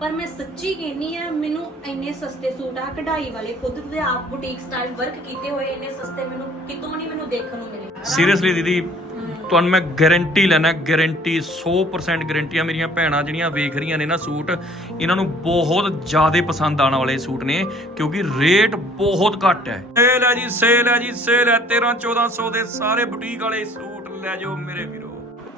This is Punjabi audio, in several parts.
ਪਰ ਮੈਂ ਸੱਚੀ ਕਹਿੰਨੀ ਆ ਮੈਨੂੰ ਇੰਨੇ ਸਸਤੇ ਸੂਟ ਆ ਕਢਾਈ ਵਾਲੇ ਖੁਦ ਦੇ ਆਪ ਬੁਟੀਕ ਸਟਾਈਲ ਵਰਕ ਕੀਤੇ ਹੋਏ ਇੰਨੇ ਸਸਤੇ ਮੈਨੂੰ ਕਿਤੋਂ ਨਹੀਂ ਮੈਨੂੰ ਦੇਖਣ ਨੂੰ ਮਿਲੇ। ਸੀਰੀਅਸਲੀ ਦੀਦੀ। ਤੁਹਾਨੂੰ ਮੈਂ ਗਾਰੰਟੀ ਲੈਣਾ ਗਾਰੰਟੀ 100% ਗਾਰੰਟੀ ਆ ਮੇਰੀਆਂ ਭੈਣਾਂ ਜਿਹੜੀਆਂ ਵੇਖ ਰਹੀਆਂ ਨੇ ਨਾ ਸੂਟ ਇਹਨਾਂ ਨੂੰ ਬਹੁਤ ਜ਼ਿਆਦਾ ਪਸੰਦ ਆਉਣ ਵਾਲੇ ਸੂਟ ਨੇ ਕਿਉਂਕਿ ਰੇਟ ਬਹੁਤ ਘੱਟ ਹੈ। ਸੇਲ ਹੈ ਜੀ ਸੇਲ ਹੈ ਜੀ ਸੇਲ ਹੈ। 13 1400 ਦੇ ਸਾਰੇ ਬੁਟੀਕ ਵਾਲੇ ਸੂਟ ਲੈ ਜਾਓ ਮੇਰੇ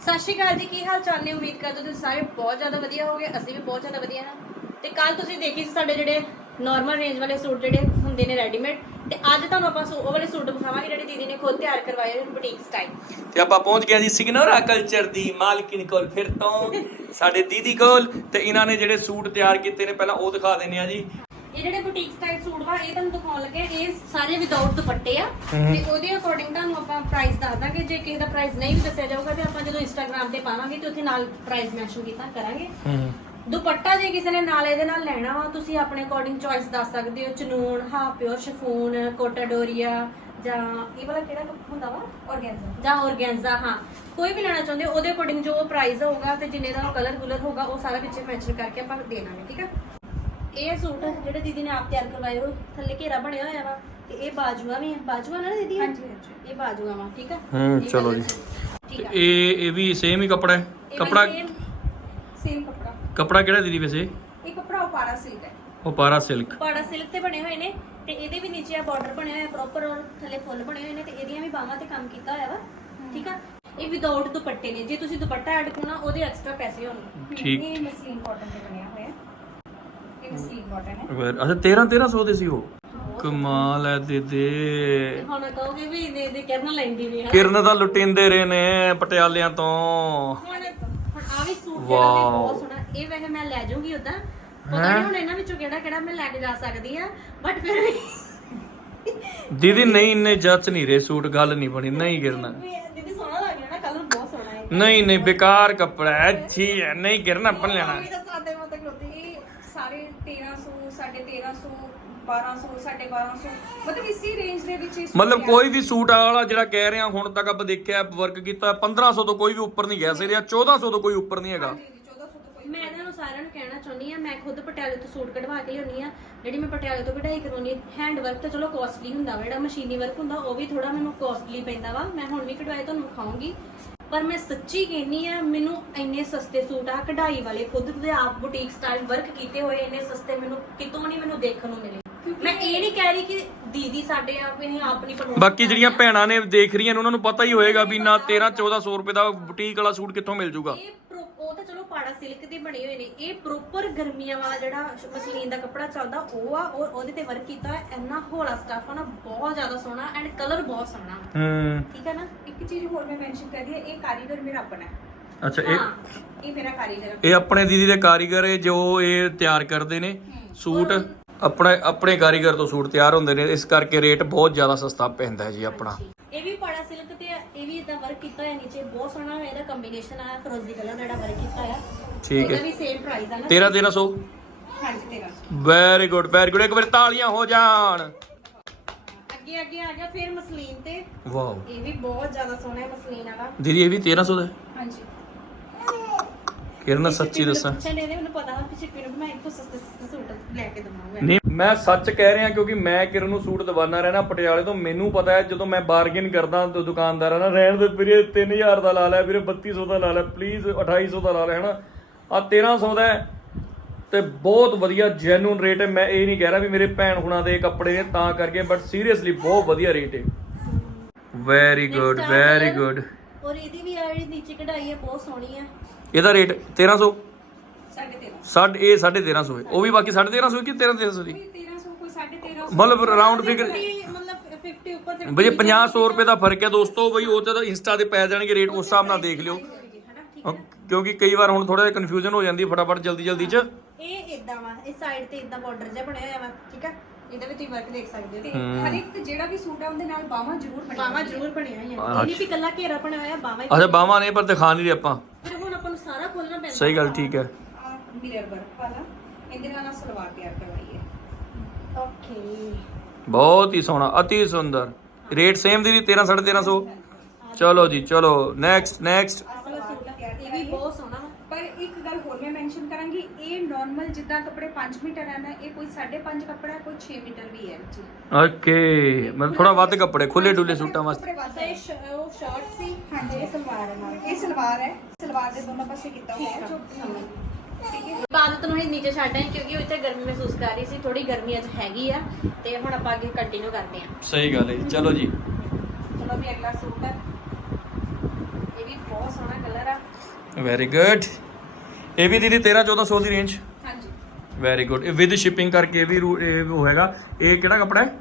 ਸਤਿ ਸ਼੍ਰੀ ਅਕਾਲ ਜੀ, ਕੀ ਹਾਲ ਚਾਲ ਨੇ? ਉਮੀਦ ਕਰਦਾ ਤੁਸੀਂ ਸਾਰੇ ਬਹੁਤ ਜ਼ਿਆਦਾ ਵਧੀਆ ਹੋਗੇ ਅਸੀਂ ਵੀ ਬਹੁਤ ਜ਼ਿਆਦਾ ਵਧੀਆ ਹਾਂ। ਤੇ ਕੱਲ ਤੁਸੀਂ ਦੇਖੀ ਸੀ ਸਾਡੇ ਜਿਹੜੇ ਨਾਰਮਲ ਰੇਂਜ ਵਾਲੇ ਸੂਟ ਜਿਹੜੇ ਹੁੰਦੇ ਨੇ ਰੈਡੀਮੇਡ ਤੇ ਅੱਜ ਤੁਹਾਨੂੰ ਆਪਾਂ ਸੂ- ਉਹ ਵਾਲੇ ਸੂਟ ਦਿਖਾਵਾਂਗੇ ਜਿਹੜੇ ਦੀਦੀ ਨੇ ਖੁਦ ਤਿਆਰ ਕਰਵਾਏ ਨੇ ਬੁਟੀਕ ਸਟਾਈਲ ਤੇ ਆਪਾਂ ਪਹੁੰਚ ਗਏ ਜੀ ਸਿਗਨੋਰਾ ਕਲਚਰ ਦੀ ਮਾਲਕਿਨ ਕੋਲ ਫਿਰ ਤੋਂ, ਸਾਡੇ ਦੀਦੀ ਕੋਲ, ਤੇ ਇਹਨਾਂ ਨੇ ਜਿਹੜੇ ਸੂਟ ਤਿਆਰ ਕੀਤੇ ਨੇ, ਪਹਿਲਾਂ ਉਹ ਦਿਖਾ ਦਿੰਨੇ ਆ ਜੀ। ਇਹ ਜਿਹੜੇ ਬੁਟੀਕ ਸਟਾਈਲ ਸੂਟ ਵਾ ਇਹ ਤੁਹਾਨੂੰ ਦਿਖਾਉਣ ਲੱਗੇ ਇਹ ਸਾਰੇ ਵਿਦਆਊਟ ਦੁਪੱਟੇ ਆ। ਤੇ ਉਹਦੇ ਅਕੋਰਡਿੰਗ ਤੁਹਾਨੂੰ ਆਪਾਂ ਪ੍ਰਾਈਸ ਦੱਸ ਦਾਂਗੇ ਜੇ ਕਿਸੇ ਦਾ ਪ੍ਰਾਈਸ ਨਹੀਂ ਵੀ ਦੱਸਿਆ ਜਾਊਗਾ ਤੇ ਆਪਾਂ ਜਦੋਂ ਇੰਸਟਾਗ੍ਰam ਤੇ ਪਾਵਾਂਗੇ ਤੇ ਉੱਥੇ ਨਾਲ ਪ੍ਰਾਈਸ ਮੈਂਸ਼ਨ ਕੀਤਾ ਕਰਾਂਗੇ। ਦੁਪੱਟਾ ਜੇ ਕਿਸੇ ਨੇ ਨਾਲ ਇਹਦੇ ਨਾਲ ਲੈਣਾ ਵਾ ਤੁਸੀਂ ਆਪਣੇ ਅਕੋਰਡਿੰਗ ਚੋਇਸ ਦੱਸ ਸਕਦੇ ਹੋ ਚਨੂਨ ਹਾਫ ਪਿਓਰ ਸ਼ਿਫੋਨ ਕੋਟਾਡੋਰੀਆ ਜਾਂ ਇਹ ਵਾਲਾ ਕਿਹੜਾ ਹੁੰਦਾ ਵਾ? ਔਰਗੈਂਜ਼ਾ ਜਾਂ ਔਰਗੈਂਜ਼ਾ ਹਾਂ। ਕੋਈ ਵੀ ਲੈਣਾ ਚਾਹੁੰਦੇ ਹੋ ਉਹਦੇ ਅਕੋਰਡਿੰਗ ਜੋ ਪ੍ਰਾਈਸ ਹੋਊਗਾ ਤੇ ਜਿੰਨੇ ਦਾ ਕਲਰ ਕੂਲਰ ਹੋਊਗਾ ਉਹ ਸਾਰਾ ਵਿੱਚ ਮੈਂਸ਼ਨ ਕਰਕੇ ਆਪਾਂ ਦੇਣਾ ਹੈ ਠੀਕ ਆ? ਇਹ ਸੂਟ ਜਿਹੜੇ ਦੀਦੀ ਨੇ ਆਪ ਤਿਆਰ ਕਰਵਾਏ ਹੋ ਥੱਲੇ ਘੇਰਾ ਬਣਿਆ ਹੋਇਆ ਵਾ ਤੇ ਇਹ ਬਾਜੂਆਂ ਵੀ ਆ। ਬਾਜੂਆਂ ਨਾ ਦੀਦੀ ਹਾਂਜੀ ਹਾਂਜੀ। ਇਹ ਬਾਜੂਆਂ ਵਾ ਠੀਕ ਆ? ਹੂੰ, ਚਲੋ ਜੀ। ਆ। ਇਹ ਇਹ ਵੀ ਸੇਮ ਹੀ ਕੱਪੜਾ ਹੈ? ਕੱਪੜਾ ਸੇਮ ਕੱਪੜਾ। ਕੱਪੜਾ ਕਿਹੜਾ ਦੀਦੀ ਵੈਸੇ? ਇਹ ਕੱਪੜਾ ਉਪਾਰਾ ਸਿਲਕ ਹੈ। ਉਹ ਪਾਰਾ ਸਿਲਕ ਪਾੜਾ ਸਿਲਕ ਤੇ ਬਣੇ ਹੋਏ ਨੇ ਤੇ ਇਹਦੇ ਵੀ ਨੀਚੇ ਆ ਬਾਰਡਰ ਬਣਿਆ ਹੋਇਆ ਪ੍ਰੋਪਰ ਔਰ ਥੱਲੇ ਫੁੱਲ ਬਣੇ ਹੋਏ ਨੇ ਤੇ ਇਹਦੀਆਂ ਵੀ ਬਾਹਾਂ ਤੇ ਕੰਮ ਕੀਤਾ ਹੋਇਆ ਵਾ ਠੀਕ ਆ? ਇਹ ਵਿਦਆਊਟ ਦੁਪੱਟੇ ਨੇ। ਜੇ ਤੁਸੀਂ ਦੁਪੱਟਾ ਐਡ ਕਰਨਾ ਉਹਦੇ ਐਕਸਟਰਾ ਪੈਸੇ ਹੋਣਗੇ। ਠੀਕ। ਇਹ ਮਸਲੀਨ ਕਾਟਨ ਤੇ ਬਣਿਆ ਕਾਟਨ ਹੈ। ਫਿਰ- ਅੱਛਾ 13 1300 ਦੇ ਸੀ ਉਹ? ਕਮਾਲ ਹੈ ਦੀਦੀ ਹੁਣ ਕਹੋਗੇ ਵੀ ਇਹਦੇ ਇਹਦੇ ਕਿਰਨ ਲੈਂਦੀ ਨਹੀਂ ਹਾਂ ਕਿਰਨ ਤਾਂ ਲੁਟਿੰਦੇ ਰਹੇ ਨੇ ਪਟਿਆਲਿਆਂ ਤੋਂ। ਹੁਣ ਹੁਣ ਆ ਵੀ ਸੂਟ ਜਿਹੜਾ ਵੀ ਬਹੁਤ ਸੋਹਣਾ ਇਹ ਵੈਸੇ ਮੈਂ ਲੈ ਜਾਊਂਗੀ ਉਦਾਂ ਪਤਾ ਨਹੀਂ ਹੁਣ ਇਹਨਾਂ ਵਿੱਚੋਂ ਕਿਹੜਾ ਕਿਹੜਾ ਮੈਂ ਲੈ ਕੇ ਜਾ ਸਕਦੀ ਆ ਬਟ ਫਿਰ ਵੀ ਦੀਦੀ ਨਹੀਂ ਇੰਨੇ ਜੱਚ ਨਹੀਂ ਰਹੇ ਸੂਟ ਗੱਲ ਨਹੀਂ ਬਣੀ। ਨਹੀਂ ਗਿਰਨਾ ਵੀ ਦੀਦੀ ਸੋਹਣਾ ਲੱਗ ਰਿਹਾ ਨਾ ਕਲਰ ਬਹੁਤ ਸੋਹਣਾ ਹੈ। ਨਹੀਂ ਨਹੀਂ ਬੇਕਾਰ ਕੱਪੜਾ ਹੈ ਅੱਛੀ ਹੈ। ਨਹੀਂ ਗਿਰਨਾ ਆਪਾਂ ਲੈਣਾ। ਤਾਂ ਲੋਤੀ ਸਾਰੇ 1300 1350 1200 1250 ਮਤਲਬ ਇਸੇ ਰੇਂਜ ਦੇ ਵਿੱਚ ਇਹ ਸੂਟ ਮਤਲਬ ਆ। ਕੋਈ ਵੀ ਸੂਟ ਵਾਲਾ ਜਿਹੜਾ ਕਹਿ ਰਿਹਾ ਹੁਣ ਤੱਕ ਆਪਾਂ ਦੇਖਿਆ ਵਰਕ ਕੀਤਾ 1500 ਤੋਂ ਕੋਈ ਵੀ ਉੱਪਰ ਨਹੀਂ ਗਿਆ ਸੀ ਰਿਹਾ 1400 ਤੋਂ ਕੋਈ ਉੱਪਰ ਨਹੀਂ ਹੈਗਾ। ਜੀ, 1400 ਤੋਂ ਕੋਈ ਮੈਂ ਇਹਨਾਂ ਨੂੰ ਸਾਰਿਆਂ ਨੂੰ ਕਹਿਣਾ ਚਾਹੁੰਦੀ ਆ ਮੈਂ ਖੁਦ ਪਟਿਆਲੇ ਤੋਂ ਸੂਟ ਕਢਵਾ ਕੇ ਲਿਆਉਣੀ ਆ ਜਿਹੜੀ ਮੈਂ ਪਟਿਆਲੇ ਤੋਂ ਕਢਾਈ ਕਰਵਾਉਣੀ ਹੈਂਡ ਵਰਕ ਤਾਂ ਚਲੋ ਕੋਸਟਲੀ ਹੁੰਦਾ ਵਾ ਜਿਹੜਾ ਮਸ਼ੀਨੀ ਵਰਕ ਹੁੰਦਾ ਉਹ ਵੀ ਥੋੜਾ ਮੈਨੂੰ ਕੋਸਟਲੀ ਪੈਂਦਾ ਵਾ ਮੈਂ ਹੁਣ ਵੀ ਕਢਵਾਏ ਤੁਹਾਨੂੰ ਵਿਖਾਉਂਗੀ। ਪਰ ਮੈਂ ਸੱਚੀ ਕਹਿੰਨੀ ਆ ਮੈਨੂੰ ਇੰਨੇ ਸਸਤੇ ਸੂਟ ਆ ਕਢਾਈ ਵਾਲੇ ਖੁਦ ਦੇ ਆਪ ਬੁਟੀਕ ਸਟਾਈਲ ਵਰਕ ਕੀਤੇ ਹੋਏ ਇੰਨੇ ਸਸਤੇ ਮੈਨੂੰ ਕਿਤੋਂ ਨਹੀਂ ਮੈਨੂੰ ਦੇਖਣ ਨੂੰ ਮਿਲੇ ਮੈਂ ਇਹ ਨਹੀਂ ਕਹਿ ਰਹੀ ਕਿ ਦੀਦੀ ਸਾਡੇ ਆਪ ਅਸੀਂ ਆਪ ਨਹੀਂ promote ਬਾਕੀ ਜਿਹੜੀਆਂ। ਭੈਣਾਂ ਨੇ ਦੇਖ ਰਹੀਆਂ ਨੇ ਉਹਨਾਂ ਨੂੰ ਪਤਾ ਹੀ ਹੋਏਗਾ ਵੀ ਨਾ 13 1400 ਰੁਪਏ ਦਾ ਬੁਟੀਕ ਵਾਲਾ ਸੂਟ ਕਿੱਥੋਂ ਮਿਲ ਜੂਗਾ ਇਹ ਪਾੜਾ ਸਿਲਕ ਦੇ ਬਣੇ ਹੋਏ ਨੇ। ਇਹ ਪ੍ਰੋਪਰ ਗਰਮੀਆਂ ਵਾਲਾ ਜਿਹੜਾ ਮਸਲੀਨ ਦਾ ਕੱਪੜਾ ਚੱਲਦਾ ਉਹ ਆ ਔਰ ਉਹਦੇ ਤੇ ਵਰਕ ਕੀਤਾ ਹੈ ਇੰਨਾ ਹੌਲਾ ਸਟਫ ਆ ਨਾ ਬਹੁਤ ਜ਼ਿਆਦਾ ਸੋਹਣਾ ਐਂਡ ਕਲਰ ਬਹੁਤ ਸੋਹਣਾ। ਹੂੰ। ਠੀਕ ਹੈ ਨਾ? ਇੱਕ ਚੀਜ਼ ਹੋਰ ਮੈਂ ਮੈਂਸ਼ਨ ਕਰ ਰਹੀ ਹੈ ਇਹ ਕਾਰੀਗਰ ਮੇਰਾ ਆਪਣਾ ਹੈ। ਅੱਛਾ ਇਹ ਇਹ ਮੇਰਾ ਕਾਰੀਗਰ ਹੈ ਇਹ ਆਪਣੇ ਦੀਦੀ ਦੇ ਕਾਰੀਗਰ ਹੈ ਜੋ ਇਹ ਤਿਆਰ ਕਰਦੇ ਨੇ। ਸੂਟ। ਆਪਣੇ ਆਪਣੇ ਕਾਰੀਗਰ ਤੋਂ ਸੂਟ ਤਿਆਰ ਹੁੰਦੇ ਨੇ ਇਸ ਕਰਕੇ ਰੇਟ ਬਹੁਤ ਜ਼ਿਆਦਾ ਸਸਤਾ ਪੈਂਦਾ ਹੈ ਜੀ ਆਪਣਾ। ਇਹ ਵੀ ਪਾੜਾ ਸਿਲਕ ਤੇ ਇਹ ਵੀ ਇਦਾਂ ਵਰਕ ਕੀਤਾ ਹੋਇਆ ਨੀਚੇ ਬਹੁਤ ਸੋਹਣਾ ਇਹਦਾ ਕੰਬੀਨੇਸ਼ਨ ਆ ਫਰੋਜ਼ੀ ਕਲਰ ਦਾ ਜਿਹੜਾ ਵਰਕ ਕੀਤਾ ਆ ਠੀਕ ਇਹਦਾ ਹੈ। ਵੀ ਸੇਮ ਪ੍ਰਾਈਸ ਆ ਨਾ। 13 1300 ਹਾਂਜੀ 1300 ਵੈਰੀ ਗੁੱਡ ਵੈਰੀ ਗੁੱਡ ਇੱਕ ਵਾਰ ਤਾਲੀਆਂ ਹੋ ਜਾਣ। ਅੱਗੇ ਅੱਗੇ ਆ ਗਿਆ ਫਿਰ ਮਸਲੀਨ ਤੇ। ਵਾਓ। ਇਹ ਵੀ ਬਹੁਤ ਜ਼ਿਆਦਾ ਸੋਹਣਾ ਹੈ ਮਸਲੀਨ ਵਾਲਾ। ਦੀਦੀ ਇਹ ਵੀ 1300 ਦਾ ਹੈ? ਹਾਂਜੀ। ਕਿਰਨ ਸੱਚੀ ਦੱਸਾਂ। ਪੁੱਛਣ ਦੇ ਮੈਨੂੰ ਪਤਾ ਕਿ ਚਿੱਪੀ ਨੂੰ ਮੈਂ ਇੱਕ ਤੋਂ ਸਸਤੇ ਸਸਤੇ ਸੂਟ ਲੈ ਕੇ ਦਵਾਂਗਾ। ਨਹੀਂ ਮੈਂ ਸੱਚ ਕਹਿ ਰਿਹਾ ਕਿਉਂਕਿ ਮੈਂ ਕਿਰਨ ਨੂੰ ਸੂਟ ਦਵਾਨਾ ਰਹਿਣਾ ਪਟਿਆਲੇ ਤੋਂ। ਮੈਨੂੰ ਪਤਾ ਹੈ ਜਦੋਂ ਮੈਂ ਬਾਰਗੇਨ ਕਰਦਾ ਦੁ- ਦੁਕਾਨਦਾਰਾਂ ਨਾਲ ਰਹਿਣ ਦੇ ਵੀਰੇ 3000 ਦਾ ਲਾ ਲੈ ਵੀਰੇ 3200 ਦਾ ਲਾ ਲੈ ਪਲੀਜ਼ 2800 ਦਾ ਲਾ ਲੈ ਹਨਾ? ਆ 1300 ਦਾ ਹੈ ਤੇ ਬਹੁਤ ਵਧੀਆ ਜੈਨੂਨ ਰੇਟ ਹੈ। ਮੈਂ ਇਹ ਨਹੀਂ ਕਹਿ ਰਿਹਾ ਵੀ ਮੇਰੇ ਭੈਣ ਹੁਣਾਂ ਦੇ ਕੱਪੜੇ ਨੇ ਤਾਂ ਕਰਕੇ ਬਟ ਸੀਰੀਅਸਲੀ ਬਹੁਤ ਵਧੀਆ ਰੇਟ ਹੈ। Very good very. ਗੁੱਡ ਔਰ ਇਹਦੀ ਵੀ ਆ ਜਿਹੜੀ ਨੀਚੇ ਕਢਾਈ ਹੈ ਬਹੁਤ ਸੋਹਣੀ ਆ ਇਹਦਾ ਰੇਟ 1300 1350 ਸਾਡ ਇਹ 1350 ਹੈ। ਉਹ ਵੀ ਬਾਕੀ 1350 ਹੈ ਕਿ 1350 ਦੀ? 1300 ਕੋਈ 1350 ਮਤਲਬ ਰਾਉਂਡ ਫਿਗਰ ਮਤਲਬ 50 ਉੱਪਰ ਤੇ ਬਈ 50 100 ਰੁਪਏ ਦਾ ਫ਼ਰਕ ਹੈ ਦੋਸਤੋ ਬਈ ਉਹ ਤੇ ਇੰਸਟਾ ਤੇ ਪੈ ਜਾਣਗੇ ਰੇਟ ਉਸ ਹਿਸਾਬ ਨਾਲ ਦੇਖ ਲਿਓ। ਕਿਉਂਕਿ ਕਈ ਵਾਰ ਹੁਣ ਥੋੜਾ ਜਿਹਾ ਕਨਫਿਊਜ਼ਨ ਹੋ ਜਾਂਦੀ ਹੈ ਫਟਾਫਟ ਜਲਦੀ ਜਲਦੀ ਚ। ਇਹ ਇਦਾਂ ਵਾ ਇਸ ਸਾਈਡ ਤੇ ਇਦਾਂ ਬਾਰਡਰ ਜਿਹਾ ਬਣਿਆ ਹੋਇਆ ਵਾ ਠੀਕ ਆ? ਇਹਦੇ ਵਿੱਚ ਹੀ ਵਰਕ ਦੇਖ ਸਕਦੇ ਹੋ। ਤੇ ਹਰ ਇੱਕ ਜਿਹੜਾ ਵੀ ਸੂਟ ਹੈ ਉਹਦੇ ਨਾਲ ਬਾਹਾਂ ਜ਼ਰੂਰ ਬਣੀਆਂ ਬਾਵਾ ਜ਼ਰੂਰ ਬਣਿਆ ਹੋਇਆ ਇਹ ਨਹੀਂ ਵੀ ਕੱਲਾ ਘੇਰਾ ਬਣਿਆ ਹੋਇਆ ਬਾਵਾ ਅੱਛਾ ਬਾਹਾਂ ਨੇ ਪਰ ਦਿਖਾ ਨਹੀਂ ਰਹੇ ਆਪਾਂ। ਫਿਰ ਹੁਣ ਆਪਾਂ ਨੂੰ ਸਾਰਾ ਖੋਲਣਾ ਪੈਂਦਾ। ਸਹੀ ਗੱਲ ਠੀਕ ਹੈ। ਆ ਮਿਰਰ ਵਰਕ ਵਾਲਾ। ਇਹਦੇ ਨਾਲ ਸਲਵਾਰ ਤਿਆਰ ਕਰਵਾਈ ਹੈ ਓਕੇ। ਬਹੁਤ ਹੀ ਸੋਹਣਾ ਅਤੀ ਸੁੰਦਰ। ਰੇਟ ਸੇਮ ਦੀ 13 1350 ਚਲੋ ਜੀ ਚਲੋ। ਨੈਕਸਟ ਨੈਕਸਟ ਆ, ਇਹ ਵੀ ਬਹੁਤ ਸੋਹਣਾ ਪਰ ਇੱਕ ਗੱਲ ਹੋਰ ਮੈਂ ਮੈਂਸ਼ਨ ਕਰਾਂਗੀ ਇਹ ਨਾਰਮਲ ਜਿੱਦਾਂ ਕੱਪੜੇ 5 ਮੀਟਰ ਹੈ ਨਾ ਇਹ ਕੋਈ 5.5 ਕੱਪੜਾ ਹੈ ਕੋਈ 6 ਮੀਟਰ ਵੀ ਹੈ ਜੀ। ਓਕੇ ਮਤਲਬ ਥੋੜਾ ਵੱਧ ਕੱਪੜੇ ਖੁੱਲੇ ਡੁੱਲੇ ਸੂਟਾਂ ਵਾਸਤੇ। ਇਹ ਸ਼- ਉਹ ਸ਼ਾਰਟ ਸੀ। ਹਾਂਜੀ ਇਹ ਸਲਵਾਰ ਹੈ ਨਾਲ ਇਹ ਸਲਵਾਰ ਹੈ ਸਲਵਾਰ ਦੇ ਦੋਨੋਂ ਪਾਸੇ ਕੀਤਾ ਹੋਇਆ ਹੈ। ਜੋ ਬਾਦਤ ਨੂੰ ਹੀ। ਨੀਚੇ ਛੱਡ ਆਏ ਕਿਉਂਕਿ ਉੱਥੇ ਗਰਮੀ ਮਹਿਸੂਸ ਕਰ ਰਹੀ ਸੀ ਥੋੜੀ ਗਰਮੀ ਅੱਜ ਹੈਗੀ ਆ ਤੇ ਹੁਣ ਆਪਾਂ ਅੱਗੇ ਕੰਟੀਨਿਊ ਕਰਦੇ ਹਾਂ। ਸਹੀ ਗੱਲ ਹੈ ਜੀ ਚਲੋ ਜੀ। ਚਲੋ ਵੀ ਅਗਲਾ ਸੂਟ ਹੈ। ਇਹ ਵੀ ਬਹੁਤ ਸੋਹਣਾ ਕਲਰ ਆ। ਵੈਰੀ ਗੁੱਡ ਇਹ ਵੀ ਦੀਦੀ 13 1400 ਦੀ ਰੇਂਜ ਹਾਂਜੀ। ਵੈਰੀ ਗੁੱਡ ਇਹ ਵਿਦ ਸ਼ਿਪਿੰਗ ਕਰਕੇ ਇਹ ਵੀ ਰੂ- ਇਹ ਉਹ ਹੈਗਾ। ਇਹ ਕਿਹੜਾ ਕੱਪੜਾ ਹੈ?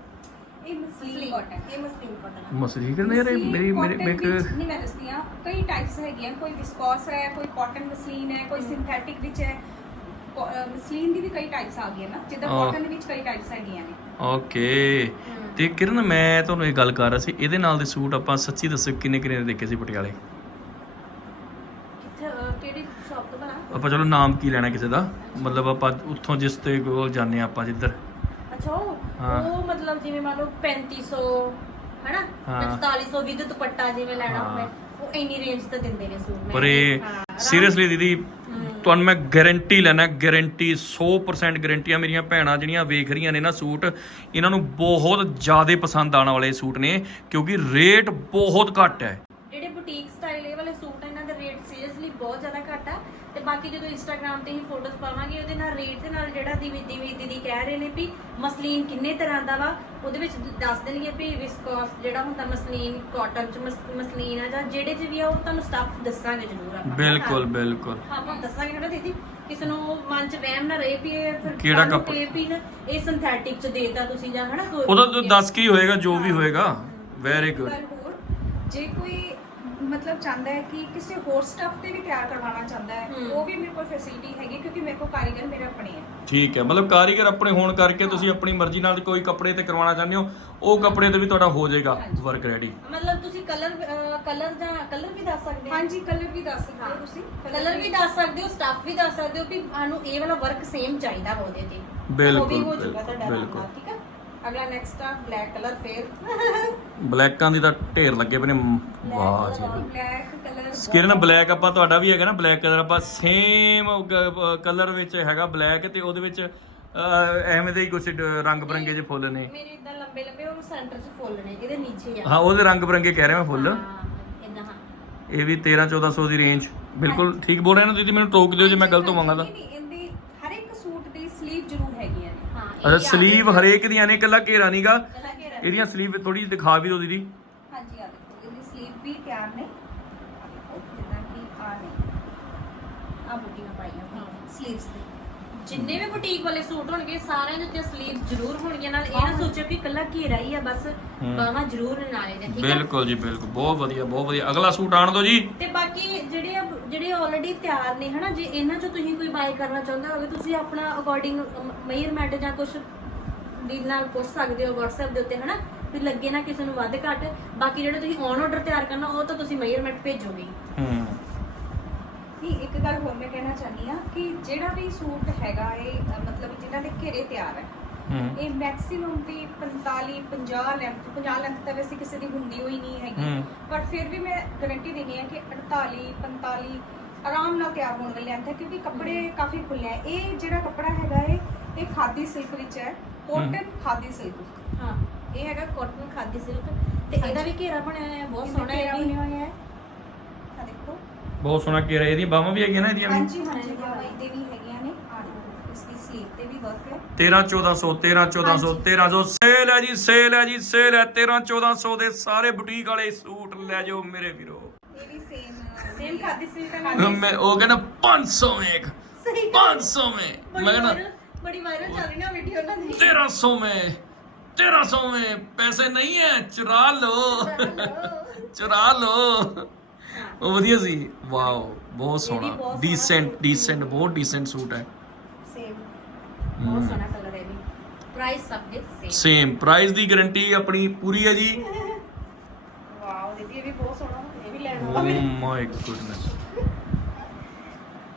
ਇਹ ਮਸਲੀਨ ਕਾਟਨ ਇਹ ਮਸਲੀਨ ਕਾਟਨ ਮਸਲੀ ਕਹਿੰਦੇ ਯਾਰ ਇਹ ਮੇਰੀ ਮੇਰੀ ਇੱਕ ਵਿੱਚ- ਨਹੀਂ ਮੈਂ ਦੱਸਦੀ ਹਾਂ। ਕਈ ਟਾਈਪਸ ਹੈਗੀਆਂ। ਕੋਈ ਵਿਸਕੋਸ ਹੈ ਕੋਈ ਕਾਟਨ ਮਸਲੀਨ ਹੈ ਕੋਈ ਸਿੰਥੈਟਿਕ ਵਿੱਚ ਹੈ। ਮਸਲੀਨ ਦੀ ਵੀ ਕਈ ਟਾਈਪਸ ਆ ਗਈਆਂ ਨਾ। ਜਿੱਦਾਂ ਹਾਂ। ਕਾਟਨ ਵਿੱਚ ਕਈ ਟਾਈਪਸ ਹੈਗੀਆਂ ਨੇ। ਓਕੇ ਤੇ ਕਿਰਨ ਮੈਂ ਤੁਹਾਨੂੰ ਇਹ ਗੱਲ ਕਰ ਰਿਹਾ ਸੀ। ਇਹਦੇ ਨਾਲ ਦੇ ਸੂਟ ਆਪਾਂ ਸੱਚੀ ਦੱਸੋ ਕਿੰਨੇ ਕਿੰਨੇ ਦੇ ਦੇਖੇ ਸੀ ਪਟਿਆਲੇ ਕਿੱਥੇ ਅਹ, ਕਿਹੜੀ ਸ਼ਾਪ ਤੋਂ ਬਣਾ ਆਪਾਂ ਚਲੋ ਨਾਮ ਕੀ ਲੈਣਾ ਕਿਸੇ ਦਾ ਮਤਲਬ ਆਪਾਂ ਉੱਥੋਂ ਜਿਸ ਤੇ ਕੋਲ ਜਾਂਦੇ ਆਪਾਂ ਜਿੱਧਰ ਅੱਛਾ ਉਹ ਹਾਂ। ਉਹ ਮਤਲਬ ਜਿਵੇਂ ਮੰਨ ਲਓ 3500 ਹੈਨਾ ਹਾਂ। 4500 ਵਿਦ ਦੁਪੱਟਾ ਜਿਵੇਂ ਲੈਣਾ। ਹੋਵੇ ਉਹ ਇੰਨੀ ਰੇਂਜ ਤੇ ਦਿੰਦੇ ਨੇ ਸੂਟ ਮੈਂ ਪਰ ਇਹ ਹਾਂ, ਆਰਾਮ- ਸੀਰੀਅਸਲੀ ਦੀਦੀ। ਤੁਹਾਨੂੰ ਮੈਂ ਗਾਰੰਟੀ ਲੈਣਾ ਗਾਰੰਟੀ 100% ਗਾਰੰਟੀ ਆ ਮੇਰੀਆਂ ਭੈਣਾਂ ਜਿਹੜੀਆਂ ਵੇਖ ਰਹੀਆਂ ਨੇ ਨਾ ਸੂਟ ਇਹਨਾਂ ਨੂੰ ਬਹੁਤ ਜ਼ਿਆਦਾ ਪਸੰਦ ਆਉਣ ਵਾਲੇ ਸੂਟ ਨੇ ਕਿਉਂਕਿ ਰੇਟ ਬਹੁਤ ਘੱਟ ਹੈ ਜਿਹੜੇ ਬੁਟੀਕ ਸਟਾਈਲ ਇਹ ਵਾਲੇ ਸੂਟ ਆ ਇਹਨਾਂ ਦਾ ਰੇਟ ਸੀਰੀਅਸਲੀ ਬਹੁਤ ਜ਼ਿਆਦਾ ਘੱਟ ਆ ਤੇ ਬਾਕੀ ਜਦੋਂ ਇੰਸਟਾਗ੍ਰam ਤੇ ਹੀ ਫੋਟੋਜ਼ ਪਾਵਾਂਗੇ ਉਹਦੇ ਨਾਲ ਰੇਟ ਦੇ ਨਾਲ ਜਿਹੜਾ ਦੀਦੀ ਦੀਦੀ ਦੀਦੀ ਕਹਿ ਰਹੇ ਨੇ ਵੀ ਮਸਲੀਨ ਕਿੰਨੇ ਤਰ੍ਹਾਂ ਦਾ ਵਾ ਉਹਦੇ ਵਿੱਚ ਦੱਸ ਦੇਣਗੇ ਵੀ ਵਿਸਕੋਸ ਜਿਹੜਾ ਹੁੰਦਾ ਮਸਲੀਨ ਕਾਟਨ ਚ ਮਸ- ਮਸਲੀਨ ਆ ਜਾਂ ਜਿਹੜੇ ਚ ਵੀ ਆ ਉਹ ਤੁਹਾਨੂੰ ਸਟੱਫ ਦੱਸਾਂਗੇ ਜ਼ਰੂਰ ਆਪਾਂ ਬਿਲਕੁਲ ਬਿਲਕੁਲ। ਆਪਾਂ ਦੱਸਾਂਗੇ ਨਾ ਦੀਦੀ ਕਿਸੇ ਨੂੰ ਮਨ ਚ ਵਹਿਮ ਨਾ ਰਹੇ ਵੀ ਇਹ ਫਿਰ ਕਿਹੜਾ ਕੱਪੜਾ? ਇਹ ਸਿੰਥੈਟਿਕ ਚ ਦੇਤਾ ਤੁਸੀਂ ਜਾਂ ਹਨਾ ਕੋਈ- ਉਹਦਾ ਦੱਸ ਕੀ ਹੋਏਗਾ ਜੋ ਵੀ ਹੋਏਗਾ। ਵੈਰੀ ਗੁੱਡ ਜੇ ਕੋਈ ਮਤਲਬ ਚਾਹੁੰਦਾ ਹੈ ਕਿ ਕਿਸੇ ਹੋਰ ਸਟੱਫ ਤੇ ਵੀ ਤਿਆਰ ਕਰਵਾਉਣਾ ਚਾਹੁੰਦਾ ਹੈ। ਉਹ ਵੀ ਮੇਰੇ ਕੋਲ ਫੈਸਿਲਿਟੀ ਹੈਗੀ ਕਿਉਂਕਿ ਮੇਰੇ ਕੋਲ ਕਾਰੀਗਰ ਮੇਰੇ ਆਪਣੇ ਹੈ। ਠੀਕ ਹੈ ਮਤਲਬ ਕਾਰੀਗਰ ਆਪਣੇ ਹੋਣ ਕਰਕੇ ਤੁਸੀਂ ਆਪਣੀ ਮਰਜ਼ੀ ਨਾਲ ਕੋਈ ਕੱਪੜੇ ਤੇ ਕਰਵਾਉਣਾ ਚਾਹੁੰਦੇ ਹੋ ਉਹ ਕੱਪੜੇ ਤੇ ਵੀ ਤੁਹਾਡਾ ਹੋ ਜਾਏਗਾ ਵਰਕ ਰੈਡੀ ਮਤਲਬ ਤੁਸੀਂ ਕਲਰ ਕਲਰ ਜਾਂ ਕਲਰ ਵੀ ਦੱਸ ਸਕਦੇ ਹੋ? ਹਾਂਜੀ ਕਲਰ ਵੀ ਦੱਸ ਸਕਦੇ ਹੋ ਤੁਸੀਂ। ਕਲਰ ਵੀ ਦੱਸ ਸਕਦੇ ਹੋ ਸਟੱਫ ਵੀ ਦੱਸ ਸਕਦੇ ਹੋ ਕਿ ਸਾਨੂੰ ਇਹ ਵਾਲਾ ਵਰਕ ਸੇਮ ਚਾਹੀਦਾ ਉਹਦੇ ਤੇ। ਤਾਂ ਉਹ ਵੀ ਬਿਲਕੁਲ, ਹੋ ਜਾਊਗਾ ਤੁਹਾਡਾ ਆਰਾਮ ਬਿਲਕੁਲ। ਠੀਕ ਹੈ? ਅਗਲਾ ਨੈਕਸਟ ਆ ਬਲੈਕ ਕਲਰ ਫੇਰ ਬਲੈਕਾਂ ਦੀ ਤਾਂ ਢੇਰ ਲੱਗੇ ਪਏ ਨੇ। ਵਾਹ ਜੀ ਬਲੈਕ ਕਲਰ ਸਕਿਨ ਬਲੈਕ ਆਪਾਂ ਤੁਹਾਡਾ ਵੀ ਹੈਗਾ ਨਾ ਬਲੈਕ ਕਲਰ ਆਪਾਂ ਸੇਮ ਕਲਰ ਵਿੱਚ ਹੈਗਾ ਬਲੈਕ ਤੇ ਉਹਦੇ ਵਿੱਚ ਐਵੇਂ ਦੇ ਹੀ ਕੁਝ ਰੰਗ ਬਰੰਗੇ ਜਿਹੇ ਫੁੱਲ ਨੇ। ਮੇਰੇ ਇਦਾਂ ਲੰਬੇ ਲੰਬੇ ਉਹ ਸੈਂਟਰ 'ਚ ਫੁੱਲ ਨੇ ਇਹਦੇ ਨੀਚੇ ਆ। ਹਾਂ ਉਹਦੇ ਰੰਗ ਬਰੰਗੇ ਕਹਿ ਰਿਹਾ ਮੈਂ ਫੁੱਲ। ਇਦਾਂ ਹਾਂ। ਇਹ ਵੀ 13 1400 ਦੀ ਰੇਂਜ ਬਿਲਕੁਲ ਠੀਕ ਬੋਲ ਰਹੇ ਨਾ ਦੀਦੀ ਮੈਨੂੰ ਟੋਕ ਦਿਓ ਜੇ ਮੈਂ ਗਲਤ ਹੋਵਾਂਗਾ ਤਾਂ ਨਹੀਂ, ਨਹੀਂ, ਇਹਦੀ ਹਰ ਇੱਕ ਸੂਟ ਦੀ ਸਲੀਵ ਜ਼ਰੂਰ ਹੈਗੀਆਂ ਨੇ ਹਾਂ ਅੱਛਾ ਸਲੀਵ ਹਰੇਕ ਦੀਆਂ ਨੇ ਇਕੱਲਾ ਘੇਰਾ ਨਹੀਂਗਾ ਕਲਾ ਕੇ ਇਹਦੀਆਂ ਸਲੀਵ ਥੋੜੀ ਦਿਖਾ ਵੀ ਦਿਓ ਦੀਦੀ। ਹਾਂਜੀ ਆ ਦੇਖੋ ਇਹਦੀ ਸਲੀਵ ਵੀ ਤਿਆਰ ਨੇ। ਆਹ ਦੇਖੋ, ਜਿੱਦਾਂ ਕਿ ਆ ਨੇ। ਆ ਬੁਟੀਆਂ ਪਾਈਆਂ ਹਾਂ ਸਲੀਵਸ ਤੇ। ਜਿੰਨੇ ਵੀ ਬੁਟੀਕ ਵਾਲੇ ਸੂਟ ਹੋਣਗੇ ਸਾਰਿਆਂ ਦੇ ਉੱਤੇ ਸਲੀਵ ਜ਼ਰੂਰ ਹੋਣਗੀਆਂ ਨਾਲ ਇਹ ਨਾ ਸੋਚੋ ਕਿ ਕੱਲਾ ਘੇਰਾ ਹੀ ਆ ਬਸ ਬਾਹਾਂ ਜ਼ਰੂਰ ਨਾਲੇ ਦੇ ਠੀਕ ਆ? ਬਿਲਕੁਲ ਜੀ ਬਿਲਕੁਲ। ਬਹੁਤ ਵਧੀਆ ਬਹੁਤ ਵਧੀਆ। ਅਗਲਾ ਸੂਟ ਆਣ ਦਿਓ ਜੀ। ਤੇ ਬਾਕੀ ਜਿਹੜੇ ਆ- ਜਿਹੜੇ ਆਲਰੇਡੀ ਤਿਆਰ ਨੇ ਹਨਾ ਜੇ ਇਹਨਾਂ ਚੋਂ ਤੁਸੀਂ ਕੋਈ ਬਾਈ ਕਰਨਾ ਚਾਹੁੰਦਾ ਹੋਵੇ ਤੁਸੀਂ ਆਪਣਾ ਅਕੋਰਡਿੰਗ ਮੇਜਰਮੈਂਟ ਜਾਂ ਕੁਝ ਦੀ ਨਾਲ ਪੁੱਛ ਸਕਦੇ ਹੋ WhatsApp ਦੇ ਉੱਤੇ ਹਨਾ ਵੀ ਲੱਗੇ ਨਾ ਕਿਸੇ ਨੂੰ ਵੱਧ ਘੱਟ। ਬਾਕੀ ਜਿਹੜੇ ਤੁਸੀਂ ਔਨ ਆਰਡਰ ਤਿਆਰ ਕਰਨਾ ਉਹ ਤਾਂ ਤੁਸੀਂ ਮੇਜਰਮੈਂਟ ਭੇਜੋਗੇ ਹੂੰ। ਨਹੀਂ ਇੱਕ ਗੱਲ ਹੋਰ ਮੈਂ ਕਹਿਣਾ ਚਾਹਨੀ ਆ ਕਿ ਜਿਹੜਾ ਵੀ ਸੂਟ ਹੈਗਾ ਇਹ ਅ, ਮਤਲਬ ਜਿਨ੍ਹਾਂ ਦੇ ਘੇਰੇ ਤਿਆਰ ਹੈ ਇਹ ਮੈਕਸਿਮਮ ਦੀ 45 50 ਲੈਂਥ 50 ਲੈਂਥ ਤਾਂ ਵੈਸੇ ਕਿਸੇ ਦੀ ਹੁੰਦੀ ਹੋਈ ਨਹੀਂ ਹੈਗੀ। ਹੂੰ। ਪਰ ਫਿਰ ਵੀ ਮੈਂ ਗਾਰੰਟੀ ਦਿੰਦੀ ਹਾਂ ਕਿ 48 45 ਆਰਾਮ ਨਾਲ ਤਿਆਰ ਹੋਣ ਵਾਲੀ ਲੈਂਥ ਹੈ ਕਿਉਂਕਿ ਕੱਪੜੇ ਕਾਫੀ ਖੁੱਲੇ ਹੈ। ਇਹ ਜਿਹੜਾ ਕੱਪੜਾ ਹੈਗਾ ਇਹ ਇਹ ਖਾਦੀ ਸਿਲਕ ਵਿੱਚ ਹੈ। ਕੋਟਨ ਖਾਦੀ ਸਿਲਕ ਹਾਂ ਇਹ ਹੈਗਾ ਕਾਟਨ ਖਾਦੀ ਸਿਲਕ ਤੇ ਇਹਦਾ ਵੀ ਘੇਰਾ ਬਣਿਆ ਹੋਇਆ ਹੈ ਬਹੁਤ ਸੋਹਣਾ ਹੈ ਬਣੇ ਇਹ ਹੋਏ ਹੈ। ਆ ਬਹੁਤ ਸੋਹਣਾ ਘੇਰਾ ਇਹਦੀਆਂ ਬਾਹਾਂ ਵੀ ਹੈਗੀਆਂ ਨਾ ਇਹਦੀਆਂ ਵੀ? ਹਾਂਜੀ ਹਾਂਜੀ। ਬਾਈ ਤੇ ਵੀ ਹੈਗੀਆਂ ਨੇ ਔਰ ਇਸ ਦੀ ਸਲੀਵ ਤੇ ਵੀ ਵਰਕ ਹੈ। 13 1400 13 ਸੇਲ ਹੈ ਜੀ ਸੇਲ ਹੈ ਜੀ ਸੇਲ ਹੈ। 13 1400 ਦੇ ਸਾਰੇ ਬੁਟੀਕ ਵਾਲੇ ਸੂਟ ਲੈ ਜਾਓ ਮੇਰੇ ਵੀਰੋ। ਇਹ ਵੀ ਸੇਮ ਸੇਮ ਖਾਦੀ ਸਿਲਕ ਨਾਲ ਮੈਂ ਉਹ ਕਹਿੰਦਾ 500 ਮੇਂ 500 ਮੇਂ। ਮੈਂ ਕਹਿੰਦਾ ਬੜੀ ਵਾਇਰਲ ਚੱਲ ਰਹੀ ਨਾ ਵੀਡੀਓ ਉਹਨਾਂ 1300 ਪੈਸੇ ਨਹੀਂ ਹੈ ਚੁਰਾ ਲਓ। ਚੁਰਾ ਲਓ। ਉਹ ਵਧੀਆ ਸੀ। ਵਾਓ ਬਹੁਤ ਵੀ ਸੋਹਣਾ। ਬਹੁਤ ਡੀਸੈਂਟ ਡੀਸੈਂਟ ਬਹੁਤ ਡੀਸੈਂਟ ਸੂਟ ਹੈ। ਸੇਮ ਬਹੁਤ ਸੋਹਣਾ ਕਲਰ ਹੈ ਵੀ। ਪ੍ਰਾਈਸ ਸਭ ਦੇ ਸੇਮ ਸੇਮ ਪ੍ਰਾਈਸ ਦੀ ਗਾਰੰਟੀ ਆਪਣੀ ਪੂਰੀ ਹੈ ਜੀ। ਵਾਓ ਦੀਦੀ ਇਹ ਵੀ ਬਹੁਤ ਸੋਹਣਾ। ਇਹ ਵੀ ਲੈਣਾ ਓ ਵਾ ਮੇਰੇ ਮਾਈ ਗੁੱਡਨੈਸ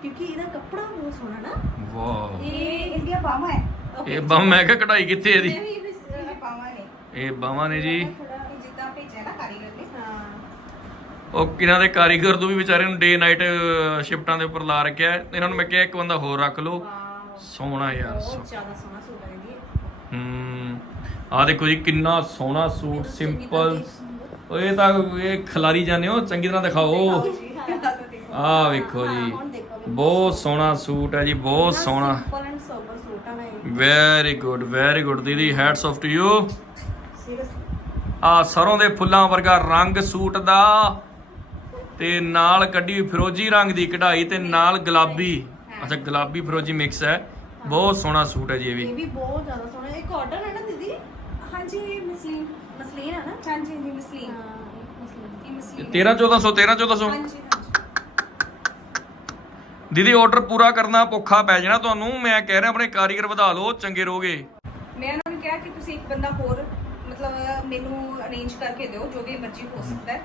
ਕਿਉਂਕਿ ਇਹਦਾ ਕੱਪੜਾ ਬਹੁਤ ਸੋਹਣਾ ਨਾ। ਵਾਓ। ਇਹ ਇੰਡੀਆ ਬਾਵਾ ਹੈ। ਇਹ ਬਮ ਮੈਂ ਕਿਹਾ ਕਢਾਈ ਕਿੱਥੇ ਇਹਦੀ? ਇਹ ਵੀ ਇਹ ਇਹ ਬਾਵਾ ਨੇ। ਇਹ ਬਾਵਾਂ ਨੇ ਜੀ ਇਹ ਜਿੱਦਾਂ ਭੇਜਿਆ ਨਾ ਕਾਰੀਗਰ ਨੇ ਹਾਂ ਉਹ ਇਹਨਾਂ ਦੇ ਕਾਰੀਗਰ ਤੋਂ ਵੀ ਵਿਚਾਰੇ ਨੂੰ ਡੇ ਨਾਈਟ ਸ਼ਿਫਟਾਂ ਦੇ ਉੱਪਰ ਲਾ ਰੱਖਿਆ ਹੈ। ਇਹਨਾਂ ਨੂੰ ਮੈਂ ਕਿਹਾ ਇੱਕ ਬੰਦਾ ਹੋਰ ਰੱਖ ਲਓ। ਸੋਹਣਾ ਯਾਰ ਬਹੁਤ ਜ਼ਿਆਦਾ ਸੋਹਣਾ ਸੂਟ ਹੈ ਦੀਦੀ ਹੂੰ। ਆ ਦੇਖੋ ਜੀ ਕਿੰਨਾ ਸੋਹਣਾ ਸੂਟ ਸਿੰਪਲ ਇਹ ਤਾਂ ਇਹ ਖਿਲਾਰੀ ਜਾਂਦੇ ਹੋ ਚੰਗੀ ਤਰ੍ਹਾਂ ਦਿਖਾਓ। ਆ ਵੇਖੋ ਜੀ ਬਹੁਤ ਸੋਹਣਾ। ਸੂਟ ਹੈ ਜੀ ਬਹੁਤ ਸੋਹਣਾ। ਸਿੰਪਲ ਐਂਡ ਸੋਬਰ ਸੂਟ ਆ ਨਾ ਇਹ। ਵੈਰੀ ਗੁੱਡ ਵੈਰੀ ਗੁੱਡ ਦੀਦੀ hats off to you seriously ਆ ਸਰੋਂ ਦੇ ਫੁੱਲਾਂ ਵਰਗਾ ਰੰਗ ਸੂਟ ਦਾ ਤੇ ਨਾਲ ਕੱਢੀ ਹੋਈ ਫਿਰੋਜੀ ਰੰਗ ਦੀ ਕਢਾਈ ਤੇ ਨਾਲ ਗੁਲਾਬੀ। ਅੱਛਾ ਗੁਲਾਬੀ ਫਿਰੋਜੀ ਮਿਕਸ ਹੈ। ਬਹੁਤ ਸੋਹਣਾ ਸੂਟ ਹੈ ਜੀ ਇਹ ਵੀ। ਇਹ ਵੀ ਬਹੁਤ ਜ਼ਿਆਦਾ ਸੋਹਣਾ। ਇਹ ਕਾਟਨ ਹੈ ਨਾ ਦੀਦੀ? ਹਾਂਜੀ ਇਹ ਮਸਲੀਨ ਮਸਲੀਨ ਹੈ ਨਾ? ਹਾਂਜੀ ਜੀ ਮਸਲੀਨ। ਹਾਂ ਮਸਲੀਨ। ਇਹ ਮਸਲੀਨ 13 1400 13 1400 ਹਾਂਜੀ ਹਾਂਜੀ। ਦੀਦੀ ਆਰਡਰ ਪੂਰਾ ਕਰਨਾ ਭੁੱਖਾ ਪੈ ਜਾਣਾ ਤੁਹਾਨੂੰ। ਮੈਂ ਕਹਿ ਰਿਹਾ ਆਪਣੇ ਕਾਰੀਗਰ ਵਧਾ ਲਓ ਚੰਗੇ ਰਹੋਗੇ। ਮੈਂ ਉਹਨਾਂ ਨੂੰ ਕਿਹਾ ਕਿ ਤੁਸੀਂ ਇੱਕ ਬੰਦਾ ਹੋਰ ਮਤਲਬ ਮੈਨੂੰ ਅਰੇਂਜ ਕਰਕੇ ਦਿਓ ਜੋ ਵੀ ਮਰਜ਼ੀ ਹੋ ਸਕਦਾ ਹੈ।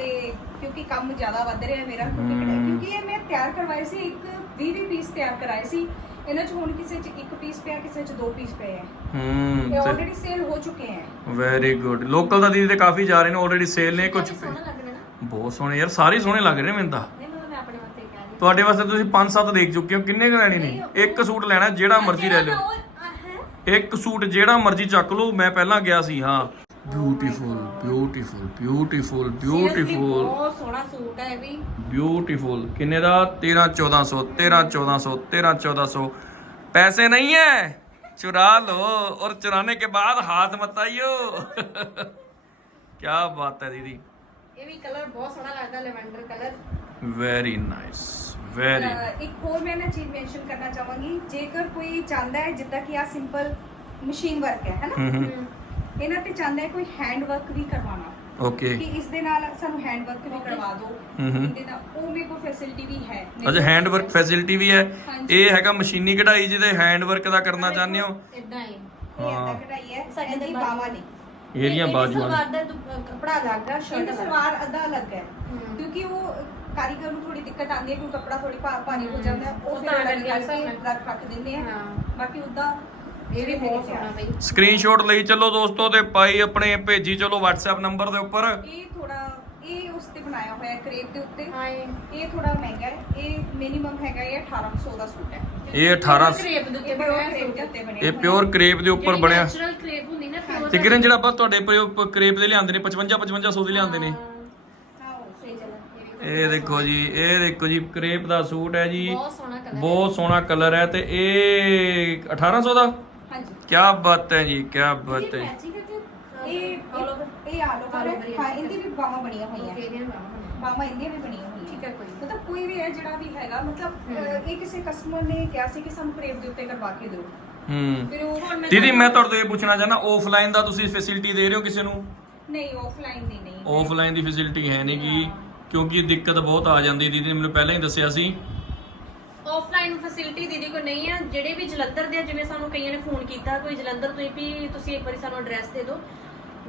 ਤੇ ਕਿਉਂਕਿ ਕੰਮ ਜ਼ਿਆਦਾ ਵੱਧ ਰਿਹਾ ਮੇਰਾ ਕਿਉਂਕਿ ਇਹ ਮੈਂ ਤਿਆਰ ਕਰਵਾਏ ਸੀ ਇੱਕ 20 20 ਪੀਸ ਤਿਆਰ ਕਰਾਏ ਸੀ। ਇਹਨਾਂ ਚ ਹੁਣ ਕਿਸੇ ਚ ਇੱਕ ਪੀਸ ਪਿਆ ਕਿਸੇ ਚ ਦੋ ਪੀਸ ਪਏ ਹੈ ਇਹ ਹੂੰ ਆਲਰੇਡੀ ਸੇਲ ਹੋ ਚੁੱਕੇ ਹੈ ਵੈਰੀ ਗੁੱਡ ਲੋਕਲ ਦਾ ਦੀਦੀ ਤੇ ਕਾਫੀ ਜਾ ਰਹੇ ਨੇ ਆਲਰੇਡੀ ਸੇਲ ਨੇ ਕੁਝ ਸੋਹਣਾ ਲੱਗ ਰਿਹਾ ਨਾ। ਬਹੁਤ ਸੋਹਣੇ ਯਾਰ ਸਾਰੇ ਹੀ ਸੋਹਣੇ ਲੱਗ ਰਹੇ ਨੇ ਮੈਨੂੰ ਤਾਂ। ਨਹੀਂ ਮਤਲਬ ਮੈਂ ਆਪਣੇ ਵਾਸਤੇ ਕਹਿ ਰਹੀ ਤੁਹਾਡੇ ਵਾਸਤੇ ਤੁਸੀਂ 5-7 ਦੇਖ ਚੁੱਕੇ ਹੋ ਕਿੰਨੇ ਕੁ ਲੈਣੇ ਨੇ? ਇੱਕ ਸੂਟ ਲੈਣਾ ਜਿਹੜਾ ਮਰਜ਼ੀ ਲੈ ਲਿਓ। ਇੱਕ ਸੂਟ ਜਿਹੜਾ ਮਰਜ਼ੀ ਚੱਕ ਲਓ ਮੈਂ ਪਹਿਲਾਂ ਗਿਆ ਸੀ ਹਾਂ। ਬਿਊਟੀਫੁਲ ਬਿਊਟੀਫੁਲ ਬਿਊਟੀਫੁਲ ਬਿਊਟੀਫੁਲ ਬਹੁਤ ਸੋਹਣਾ ਸੂਟ ਹੈ ਇਹ ਵੀ ਬਿਊਟੀਫੁਲ ਕਿੰਨੇ ਦਾ 13 1400 13 1400 13 1400 पैसे नहीं है चुरा लो और चुराने के बाद हाथ मत आइयो क्या बात है दीदी ਇਹ ਵੀ ਕਲਰ ਬਹੁਤ ਸੋਹਣਾ ਲੱਗਦਾ lavender colour very nice very ਅਹ ਇੱਕ ਹੋਰ ਮੈਂ ਨਾ ਚੀਜ਼ ਮੈਂਸ਼ਨ ਕਰਨਾ ਚਾਹਾਂਗੀ ਜੇਕਰ ਕੋਈ ਚਾਹੁੰਦਾ ਹੈ ਜਿੱਦਾਂ ਕਿ ਆ ਸਿੰਪਲ ਮਸ਼ੀਨ ਵਰਕ ਹੈ ਹੈਨਾ हम्म ਇਹਨਾਂ ਤੇ ਚਾਹੁੰਦਾ ਹੈ ਕੋਈ ਹੈਂਡ ਵਰਕ ਵੀ ਕਰਵਾਉਣਾ। ओके ਕਿ ਇਸ ਦੇ ਨਾਲ ਸਾਨੂੰ ਹੈਂਡ ਵਰਕ ਵੀ ਕਰਵਾ ਦਿਓ। ਇਹਦੇ ਨਾਲ ਉਹ ਮੇਰੇ ਕੋਲ ਫੈਸਿਲਿਟੀ ਵੀ ਹੈ। ਅੱਛਾ ਹੈਂਡ ਵਰਕ ਫੈਸਿਲਿਟੀ ਵੀ ਹੈ। ਇਹ ਹੈਗਾ ਮਸ਼ੀਨੀ ਕਢਾਈ ਜਿਹਦੇ ਹੈਂਡ ਵਰਕ ਦਾ ਕਰਨਾ ਚਾਹੁੰਦੇ ਹੋ? ਇਦਾਂ ਹੀ। ਇਹ ਏਦਾਂ ਕਢਾਈ ਹੈ ਸਾਡੇ ਇਹਦੀ ਦੇ ਬਾਵਾ ਨੇ। ਇਹਦੀਆਂ ਬਾਜੂਆਂ ਸਲਵਾਰ ਦਾ ਦੁ- ਕੱਪੜਾ ਅਲੱਗ ਆ ਸ਼ਰਟ ਇਹਦੀ ਸਲਵਾਰ ਅੱਧਾ ਅਲੱਗ ਹੈ। ਹਮ। ਕਿਉਂਕਿ ਉਹ ਕਾਰੀਗਰ ਨੂੰ ਥੋੜੀ ਦਿੱਕਤ ਆਉਂਦੀ ਹੈ ਕਿ ਕੱਪੜਾ ਥੋੜੀ ਭਾਰੀ ਹੋ ਜਾਂਦਾ ਹੈ, ਉਹ ਉਹ ਫਿਰ ਤਾਂ ਕਰਕੇ ਕਰਕੇ ਰੱਖ ਰੱਖ ਦਿੰਦੇ ਆ। ਹਾਂ। ਬਾਕੀ ਉਦਾਂ ਇਹ ਵੀ ਬਹੁਤ ਸੋਹਣਾ ਬਈ। ਸਕਰੀਨਸ਼ਾਟ ਲਈ ਚੱਲੋ ਦੋਸਤੋ ਤੇ ਪਾਈ ਆਪਣੇ ਭੇਜੀ ਚਲੋ WhatsApp ਨੰਬਰ ਦੇ ਉੱਪਰ। ਇਹ ਥੋੜਾ ਇਹ ਉਸ ਤੇ ਬਣਾਇਆ ਹੋਇਆ ਹੈ ਕਰੇਪ ਦੇ ਉੱਤੇ। ਹਾਂ ਇਹ। ਥੋੜਾ ਮਹਿੰਗਾ ਹੈ। ਇਹ ਮਿਨੀਮਮ ਹੈਗਾ ਇਹ 1800 ਦਾ ਸੂਟ ਹੈ। ਇਹ 18 ਕਰੇਪ ਦੇ ਉੱਤੇ ਇਹ ਬਣਿਆ ਪਿਓਰ ਕਰੇਪ ਦੇ ਉੱਤੇ ਬਣਿਆ ਇਹ ਪਿਓਰ ਕਰੇਪ ਦੇ ਉੱਪਰ ਬਣਿਆ। ਨੈਚੁਰਲ ਕਰੇਪ ਹੁੰਦੀ ਨਾ ਪਿਓਰ ਤੇ ਕਿਰਨ ਜਿਹੜਾ ਆਪਾਂ ਤੁਹਾਡੇ ਕਰੇਪ ਦੇ ਲਿਆਂਦੇ ਨੇ 55 5500 ਦੇ ਲਿਆਂਦੇ ਨੇ। ਇਹ ਦੇਖੋ ਜੀ ਇਹ ਦੇਖੋ ਜੀ ਕਰੇਪ ਦਾ ਸੂਟ ਹੈ ਜੀ। ਬਹੁਤ ਸੋਹਣਾ ਕਲਰ ਬਹੁਤ ਸੋਹਣਾ ਕਲਰ ਹੈ ਤੇ ਇਹ 1800 ਦਾ। ਹਾਂਜੀ। ਕੀ ਬਾਤ ਹੈ ਜੀ ਕੀ ਬਾਤ ਹੈ ਇਹ ਇਹ ਆਲ All ਹੈ। ਇਹਦੀ ਵੀ ਬਾਹਾਂ ਬਣੀਆਂ ਹੋਈਆਂ। ਬਾਹਾਂ ਇਹਦੀਆਂ ਵੀ ਬਣੀਆਂ ਹੋਈਆਂ। ਠੀਕ ਹੈ ਕੋਈ ਮਤਲਬ ਕੋਈ ਵੀ ਹੈ ਜਿਹੜਾ ਵੀ ਹੈਗਾ ਮਤਲਬ ਇਹ ਕਿਸੇ ਕਸਟਮਰ ਨੇ ਕਿਹਾ ਸੀ ਕਿ ਸਾਨੂੰ ਕਰੇਪ ਦੇ ਉੱਤੇ ਕਰਵਾ ਕੇ ਦਿਓ। ਹੂੰ। ਫਿਰ ਉਹ ਹੁਣ ਮੈਂ ਦੀਦੀ ਮੈਂ ਤੁਹਾਡੇ ਤੋਂ ਇਹ ਪੁੱਛਣਾ ਚਾਹਨਾ ਆਫਲਾਈਨ ਦਾ ਤੁਸੀਂ ਫੈਸਿਲਿਟੀ ਦੇ ਰਹੇ ਹੋ ਕਿਸੇ ਨੂੰ? ਨਹੀਂ ਆਫਲਾਈਨ ਨਹੀਂ ਨਹੀਂ। ਆਫਲਾਈਨ ਦੀ ਫੈਸਿਲਿਟੀ ਹੈ ਨਹੀਂ ਗੀ ਕਿਉਂਕਿ ਦਿੱਕਤ ਬਹੁਤ ਆ ਜਾਂਦੀ ਦੀਦੀ ਨੇ ਮੈਨੂੰ ਪਹਿਲਾਂ ਹੀ ਦੱਸਿਆ ਸੀ ਆਫਲਾਈਨ ਫੈਸਿਲਿਟੀ ਦੀਦੀ ਕੋ ਨਹੀਂ ਆ। ਜਿਹੜੇ ਵੀ ਜਲੰਧਰ ਦੇ ਆ, ਜਿਵੇਂ ਸਾਨੂੰ ਕਈਆਂ ਨੇ ਫੋਨ ਕੀਤਾ ਕੋਈ ਜਲੰਧਰ ਤੋਂ ਹੀ ਵੀ ਤੁਸੀਂ ਇੱਕ ਵਾਰੀ ਸਾਨੂੰ ਐਡਰੈਸ ਦੇ ਦਿਓ।